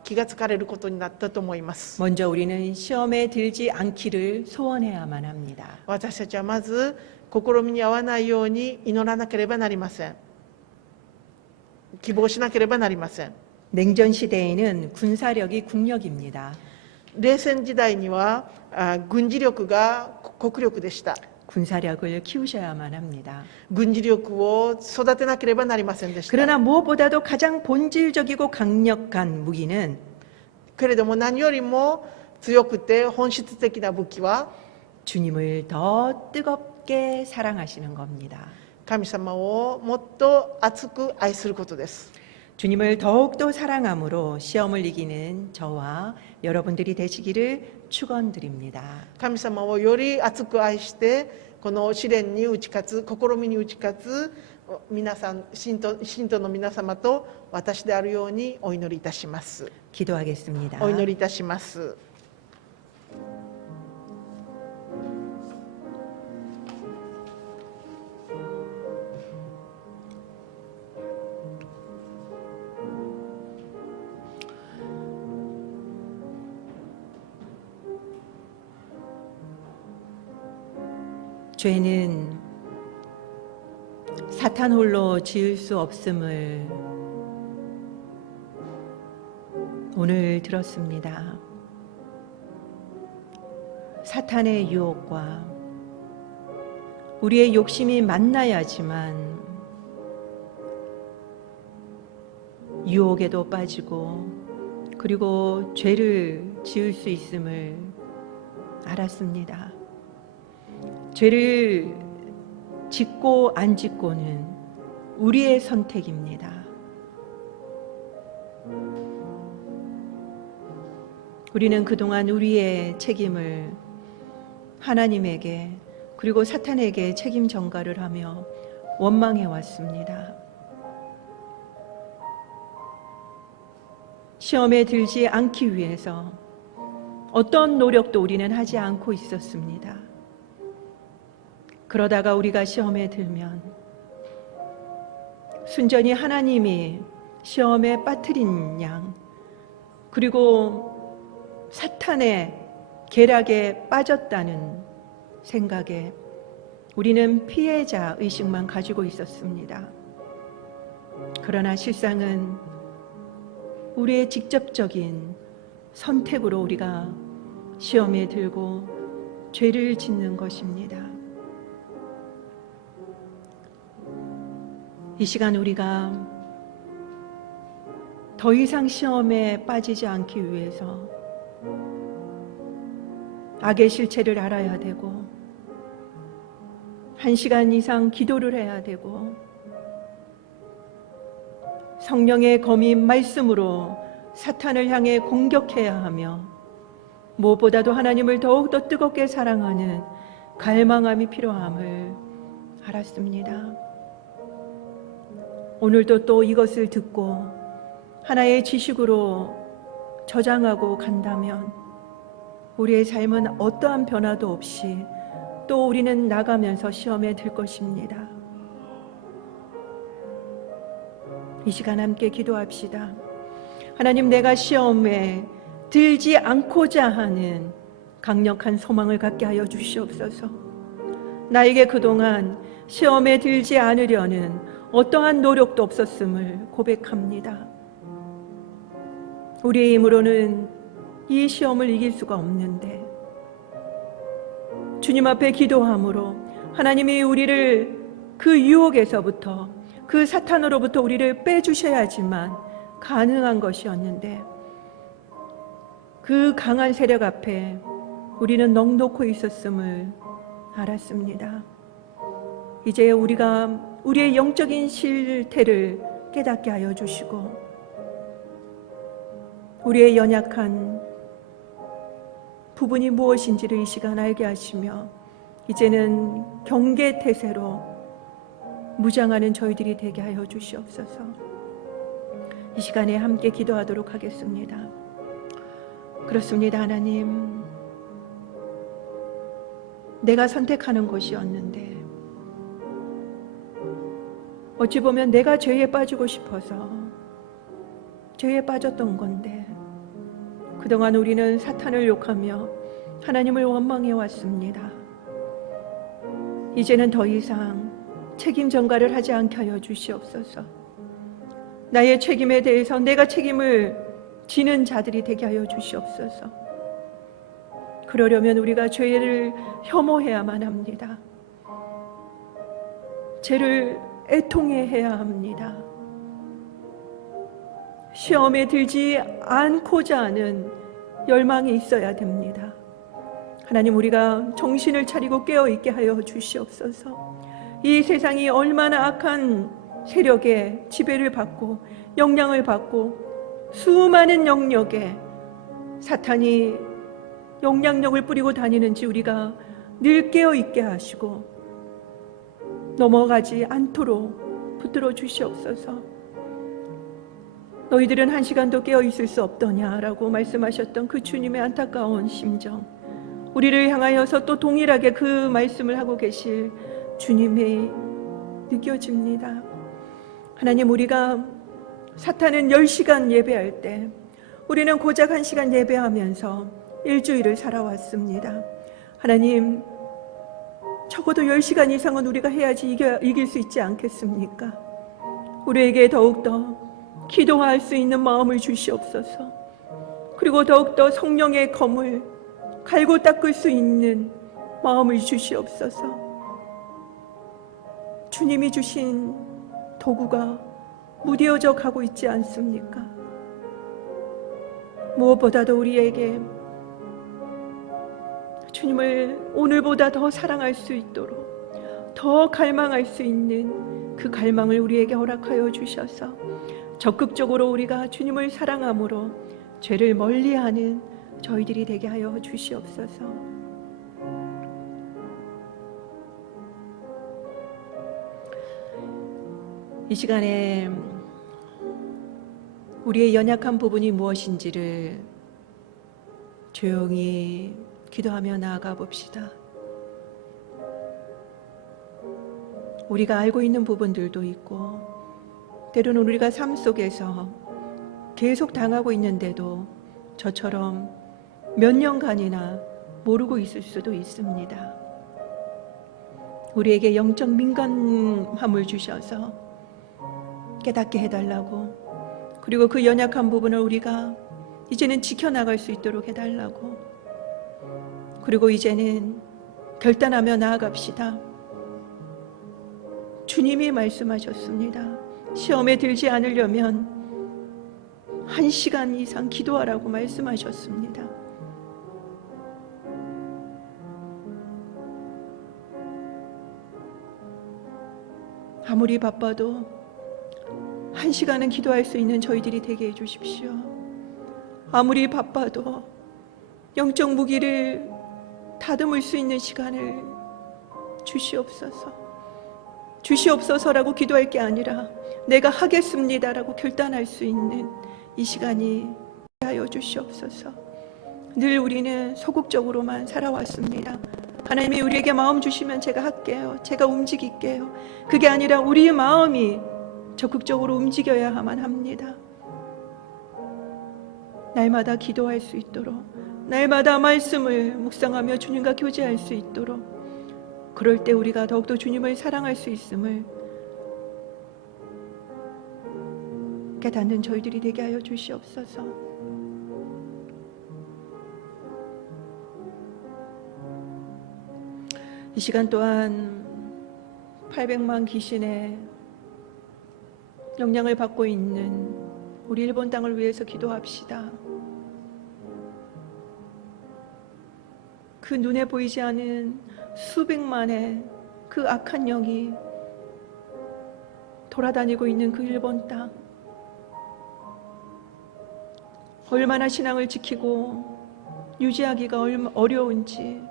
気がつかれることになったと思います。 먼저 우리는 시험에 들지 않기를 소원해야만 합니다. 私たちはまず試みに遭わないように祈らなければなりません。希望しなければなりません。 냉전 시대에는 군사력이 국력입니다. 冷戦時代には軍事力が国力でした。 군사력을 키우셔야만 합니다. 軍事力を育てなければなりませんでした。 그러나 무엇보다도 가장 본질적이고 강력한 무기는 けれども何よりも強くて本質的な武器は 주님을 더 뜨겁게 사랑하시는 겁니다. 神様をもっと熱く愛することです。 주님을 더욱더 사랑함으로 시험을 이기는 저와 여러분들이 되시기를 축원드립니다. 神様をより熱く愛してこの試練に打ち勝つ、試みに打ち勝つ皆さん、信徒の皆様と私であるようにお祈りいたします。 기도하겠습니다. お祈りいたします。 죄는 사탄 홀로 지을 수 없음을 오늘 들었습니다. 사탄의 유혹과 우리의 욕심이 만나야지만 유혹에도 빠지고 그리고 죄를 지을 수 있음을 알았습니다. 죄를 짓고 안 짓고는 우리의 선택입니다. 우리는 그동안 우리의 책임을 하나님에게 그리고 사탄에게 책임 전가를 하며 원망해 왔습니다. 시험에 들지 않기 위해서 어떤 노력도 우리는 하지 않고 있었습니다. 그러다가 우리가 시험에 들면 순전히 하나님이 시험에 빠뜨린 양 그리고 사탄의 계략에 빠졌다는 생각에 우리는 피해자 의식만 가지고 있었습니다. 그러나 실상은 우리의 직접적인 선택으로 우리가 시험에 들고 죄를 짓는 것입니다. 이 시간 우리가 더 이상 시험에 빠지지 않기 위해서 악의 실체를 알아야 되고 1시간 이상 기도를 해야 되고 성령의 검인 말씀으로 사탄을 향해 공격해야 하며 무엇보다도 하나님을 더욱더 뜨겁게 사랑하는 갈망함이 필요함을 알았습니다. 오늘도 또 이것을 듣고 하나의 지식으로 저장하고 간다면 우리의 삶은 어떠한 변화도 없이 또 우리는 나가면서 시험에 들 것입니다. 이 시간 함께 기도합시다. 하나님, 내가 시험에 들지 않고자 하는 강력한 소망을 갖게 하여 주시옵소서. 나에게 그동안 시험에 들지 않으려는 어떠한 노력도 없었음을 고백합니다. 우리의 힘으로는 이 시험을 이길 수가 없는데 주님 앞에 기도함으로 하나님이 우리를 그 유혹에서부터 그 사탄으로부터 우리를 빼주셔야지만 가능한 것이었는데 그 강한 세력 앞에 우리는 넋놓고 있었음을 알았습니다. 이제 우리가 우리의 영적인 실태를 깨닫게 하여 주시고 우리의 연약한 부분이 무엇인지를 이 시간 알게 하시며 이제는 경계태세로 무장하는 저희들이 되게 하여 주시옵소서. 이 시간에 함께 기도하도록 하겠습니다. 그렇습니다. 하나님, 내가 선택하는 것이었는데 어찌 보면 내가 죄에 빠지고 싶어서 죄에 빠졌던 건데, 그동안 우리는 사탄을 욕하며 하나님을 원망해 왔습니다. 이제는 더 이상 책임 전가를 하지 않게 하여 주시옵소서. 나의 책임에 대해서 내가 책임을 지는 자들이 되게 하여 주시옵소서. 그러려면 우리가 죄를 혐오해야만 합니다. 죄를 애통해야 합니다. 시험에 들지 않고자 하는 열망이 있어야 됩니다. 하나님, 우리가 정신을 차리고 깨어있게 하여 주시옵소서. 이 세상이 얼마나 악한 세력에 지배를 받고 영향을 받고 수많은 영역에 사탄이 영향력을 뿌리고 다니는지 우리가 늘 깨어있게 하시고 넘어가지 않도록 붙들어 주시옵소서. 너희들은 한 시간도 깨어있을 수 없더냐라고 말씀하셨던 그 주님의 안타까운 심정, 우리를 향하여서 또 동일하게 그 말씀을 하고 계실 주님이 느껴집니다. 하나님, 우리가 사탄은 10시간 예배할 때 우리는 고작 1시간 예배하면서 일주일을 살아왔습니다. 하나님, 적어도 10시간 이상은 우리가 해야지 이길 수 있지 않겠습니까? 우리에게 더욱더 기도할 수 있는 마음을 주시옵소서. 그리고 더욱더 성령의 검을 갈고 닦을 수 있는 마음을 주시옵소서. 주님이 주신 도구가 무뎌져 가고 있지 않습니까? 무엇보다도 우리에게 주님을 오늘보다 더 사랑할 수 있도록 더 갈망할 수 있는 그 갈망을 우리에게 허락하여 주셔서 적극적으로 우리가 주님을 사랑함으로 죄를 멀리하는 저희들이 되게 하여 주시옵소서. 이 시간에 우리의 연약한 부분이 무엇인지를 조용히 기도하며 나아가 봅시다. 우리가 알고 있는 부분들도 있고, 때로는 우리가 삶 속에서 계속 당하고 있는데도 저처럼 몇 년간이나 모르고 있을 수도 있습니다. 우리에게 영적 민감함을 주셔서 깨닫게 해달라고, 그리고 그 연약한 부분을 우리가 이제는 지켜나갈 수 있도록 해달라고, 그리고 이제는 결단하며 나아갑시다. 주님이 말씀하셨습니다. 시험에 들지 않으려면 1시간 이상 기도하라고 말씀하셨습니다. 아무리 바빠도 1시간은 기도할 수 있는 저희들이 되게 해주십시오. 아무리 바빠도 영적 무기를 다듬을 수 있는 시간을 주시옵소서라고 기도할 게 아니라 내가 하겠습니다라고 결단할 수 있는 이 시간이 하여 주시옵소서. 늘 우리는 소극적으로만 살아왔습니다. 하나님이 우리에게 마음 주시면 제가 할게요, 제가 움직일게요. 그게 아니라 우리의 마음이 적극적으로 움직여야만 합니다. 날마다 기도할 수 있도록, 날마다 말씀을 묵상하며 주님과 교제할 수 있도록, 그럴 때 우리가 더욱더 주님을 사랑할 수 있음을 깨닫는 저희들이 되게 하여 주시옵소서. 이 시간 또한 800만 귀신의 영향을 받고 있는 우리 일본 땅을 위해서 기도합시다. 그 눈에 보이지 않은 수백만의 그 악한 영이 돌아다니고 있는 그 일본 땅, 얼마나 신앙을 지키고 유지하기가 어려운지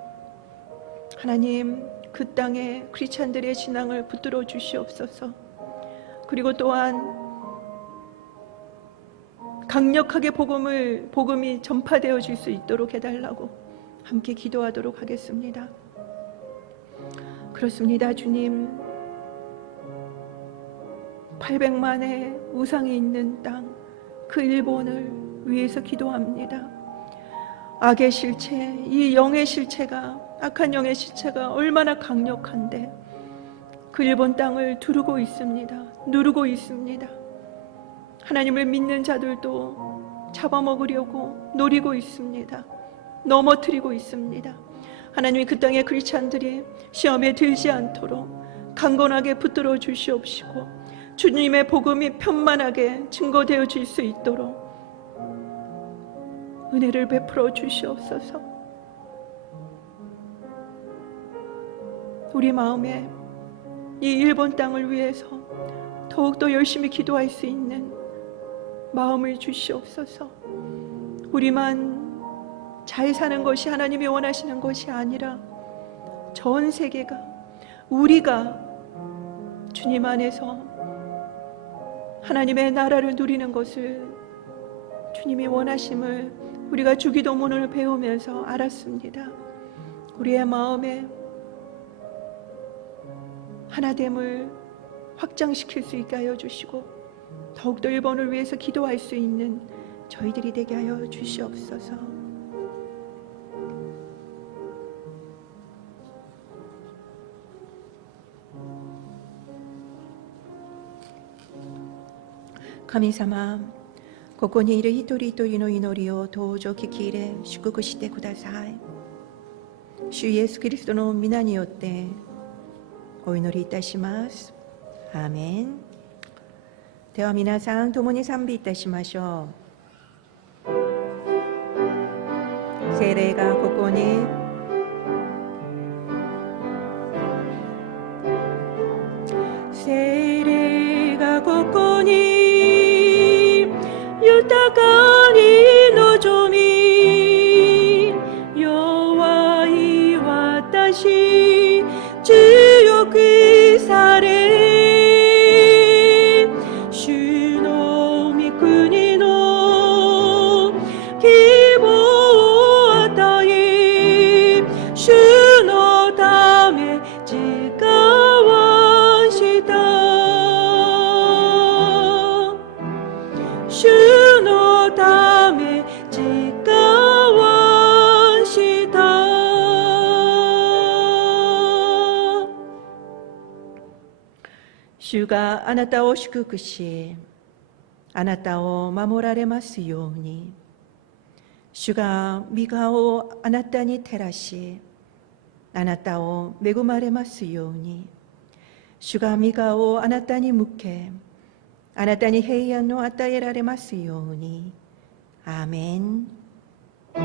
하나님, 그 땅에 크리스찬들의 신앙을 붙들어 주시옵소서. 그리고 또한 강력하게 복음이 전파되어질 수 있도록 해달라고 함께 기도하도록 하겠습니다. 그렇습니다. 주님, 800만의 우상이 있는 땅, 그 일본을 위해서 기도합니다. 악의 실체, 이 영의 실체가, 악한 영의 실체가 얼마나 강력한데 그 일본 땅을 두르고 있습니다. 누르고 있습니다. 하나님을 믿는 자들도 잡아먹으려고 노리고 있습니다. 넘어뜨리고 있습니다. 하나님이 그 땅의 크리스찬들이 시험에 들지 않도록 강건하게 붙들어 주시옵시고 주님의 복음이 편만하게 증거되어 질 수 있도록 은혜를 베풀어 주시옵소서. 우리 마음에 이 일본 땅을 위해서 더욱더 열심히 기도할 수 있는 마음을 주시옵소서. 우리만 잘 사는 것이 하나님이 원하시는 것이 아니라 전 세계가, 우리가 주님 안에서 하나님의 나라를 누리는 것을 주님이 원하심을 우리가 주기도문을 배우면서 알았습니다. 우리의 마음에 하나됨을 확장시킬 수 있게 하여 주시고 더욱더 일본을 위해서 기도할 수 있는 저희들이 되게 하여 주시옵소서.神様、ここにいる一人一人の祈りをどうぞ聞き入れ祝福してください。主イエスキリストの皆によってお祈りいたします。アーメン。では皆さん共に賛美いたしましょう。聖霊がここに聖霊がここに豊かに望み弱い私強くされ主の御国の希望を与え主のため誓わした主のため誓わした主があなたを祝福しあなたを守られますように主が御顔をあなたに照らしあなたを恵まれますように主が御顔をあなたに向けあなたに平安を与えられますように。アーメン。ア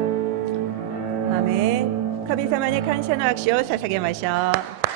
ーメン。神様に感謝の握手を捧げましょう。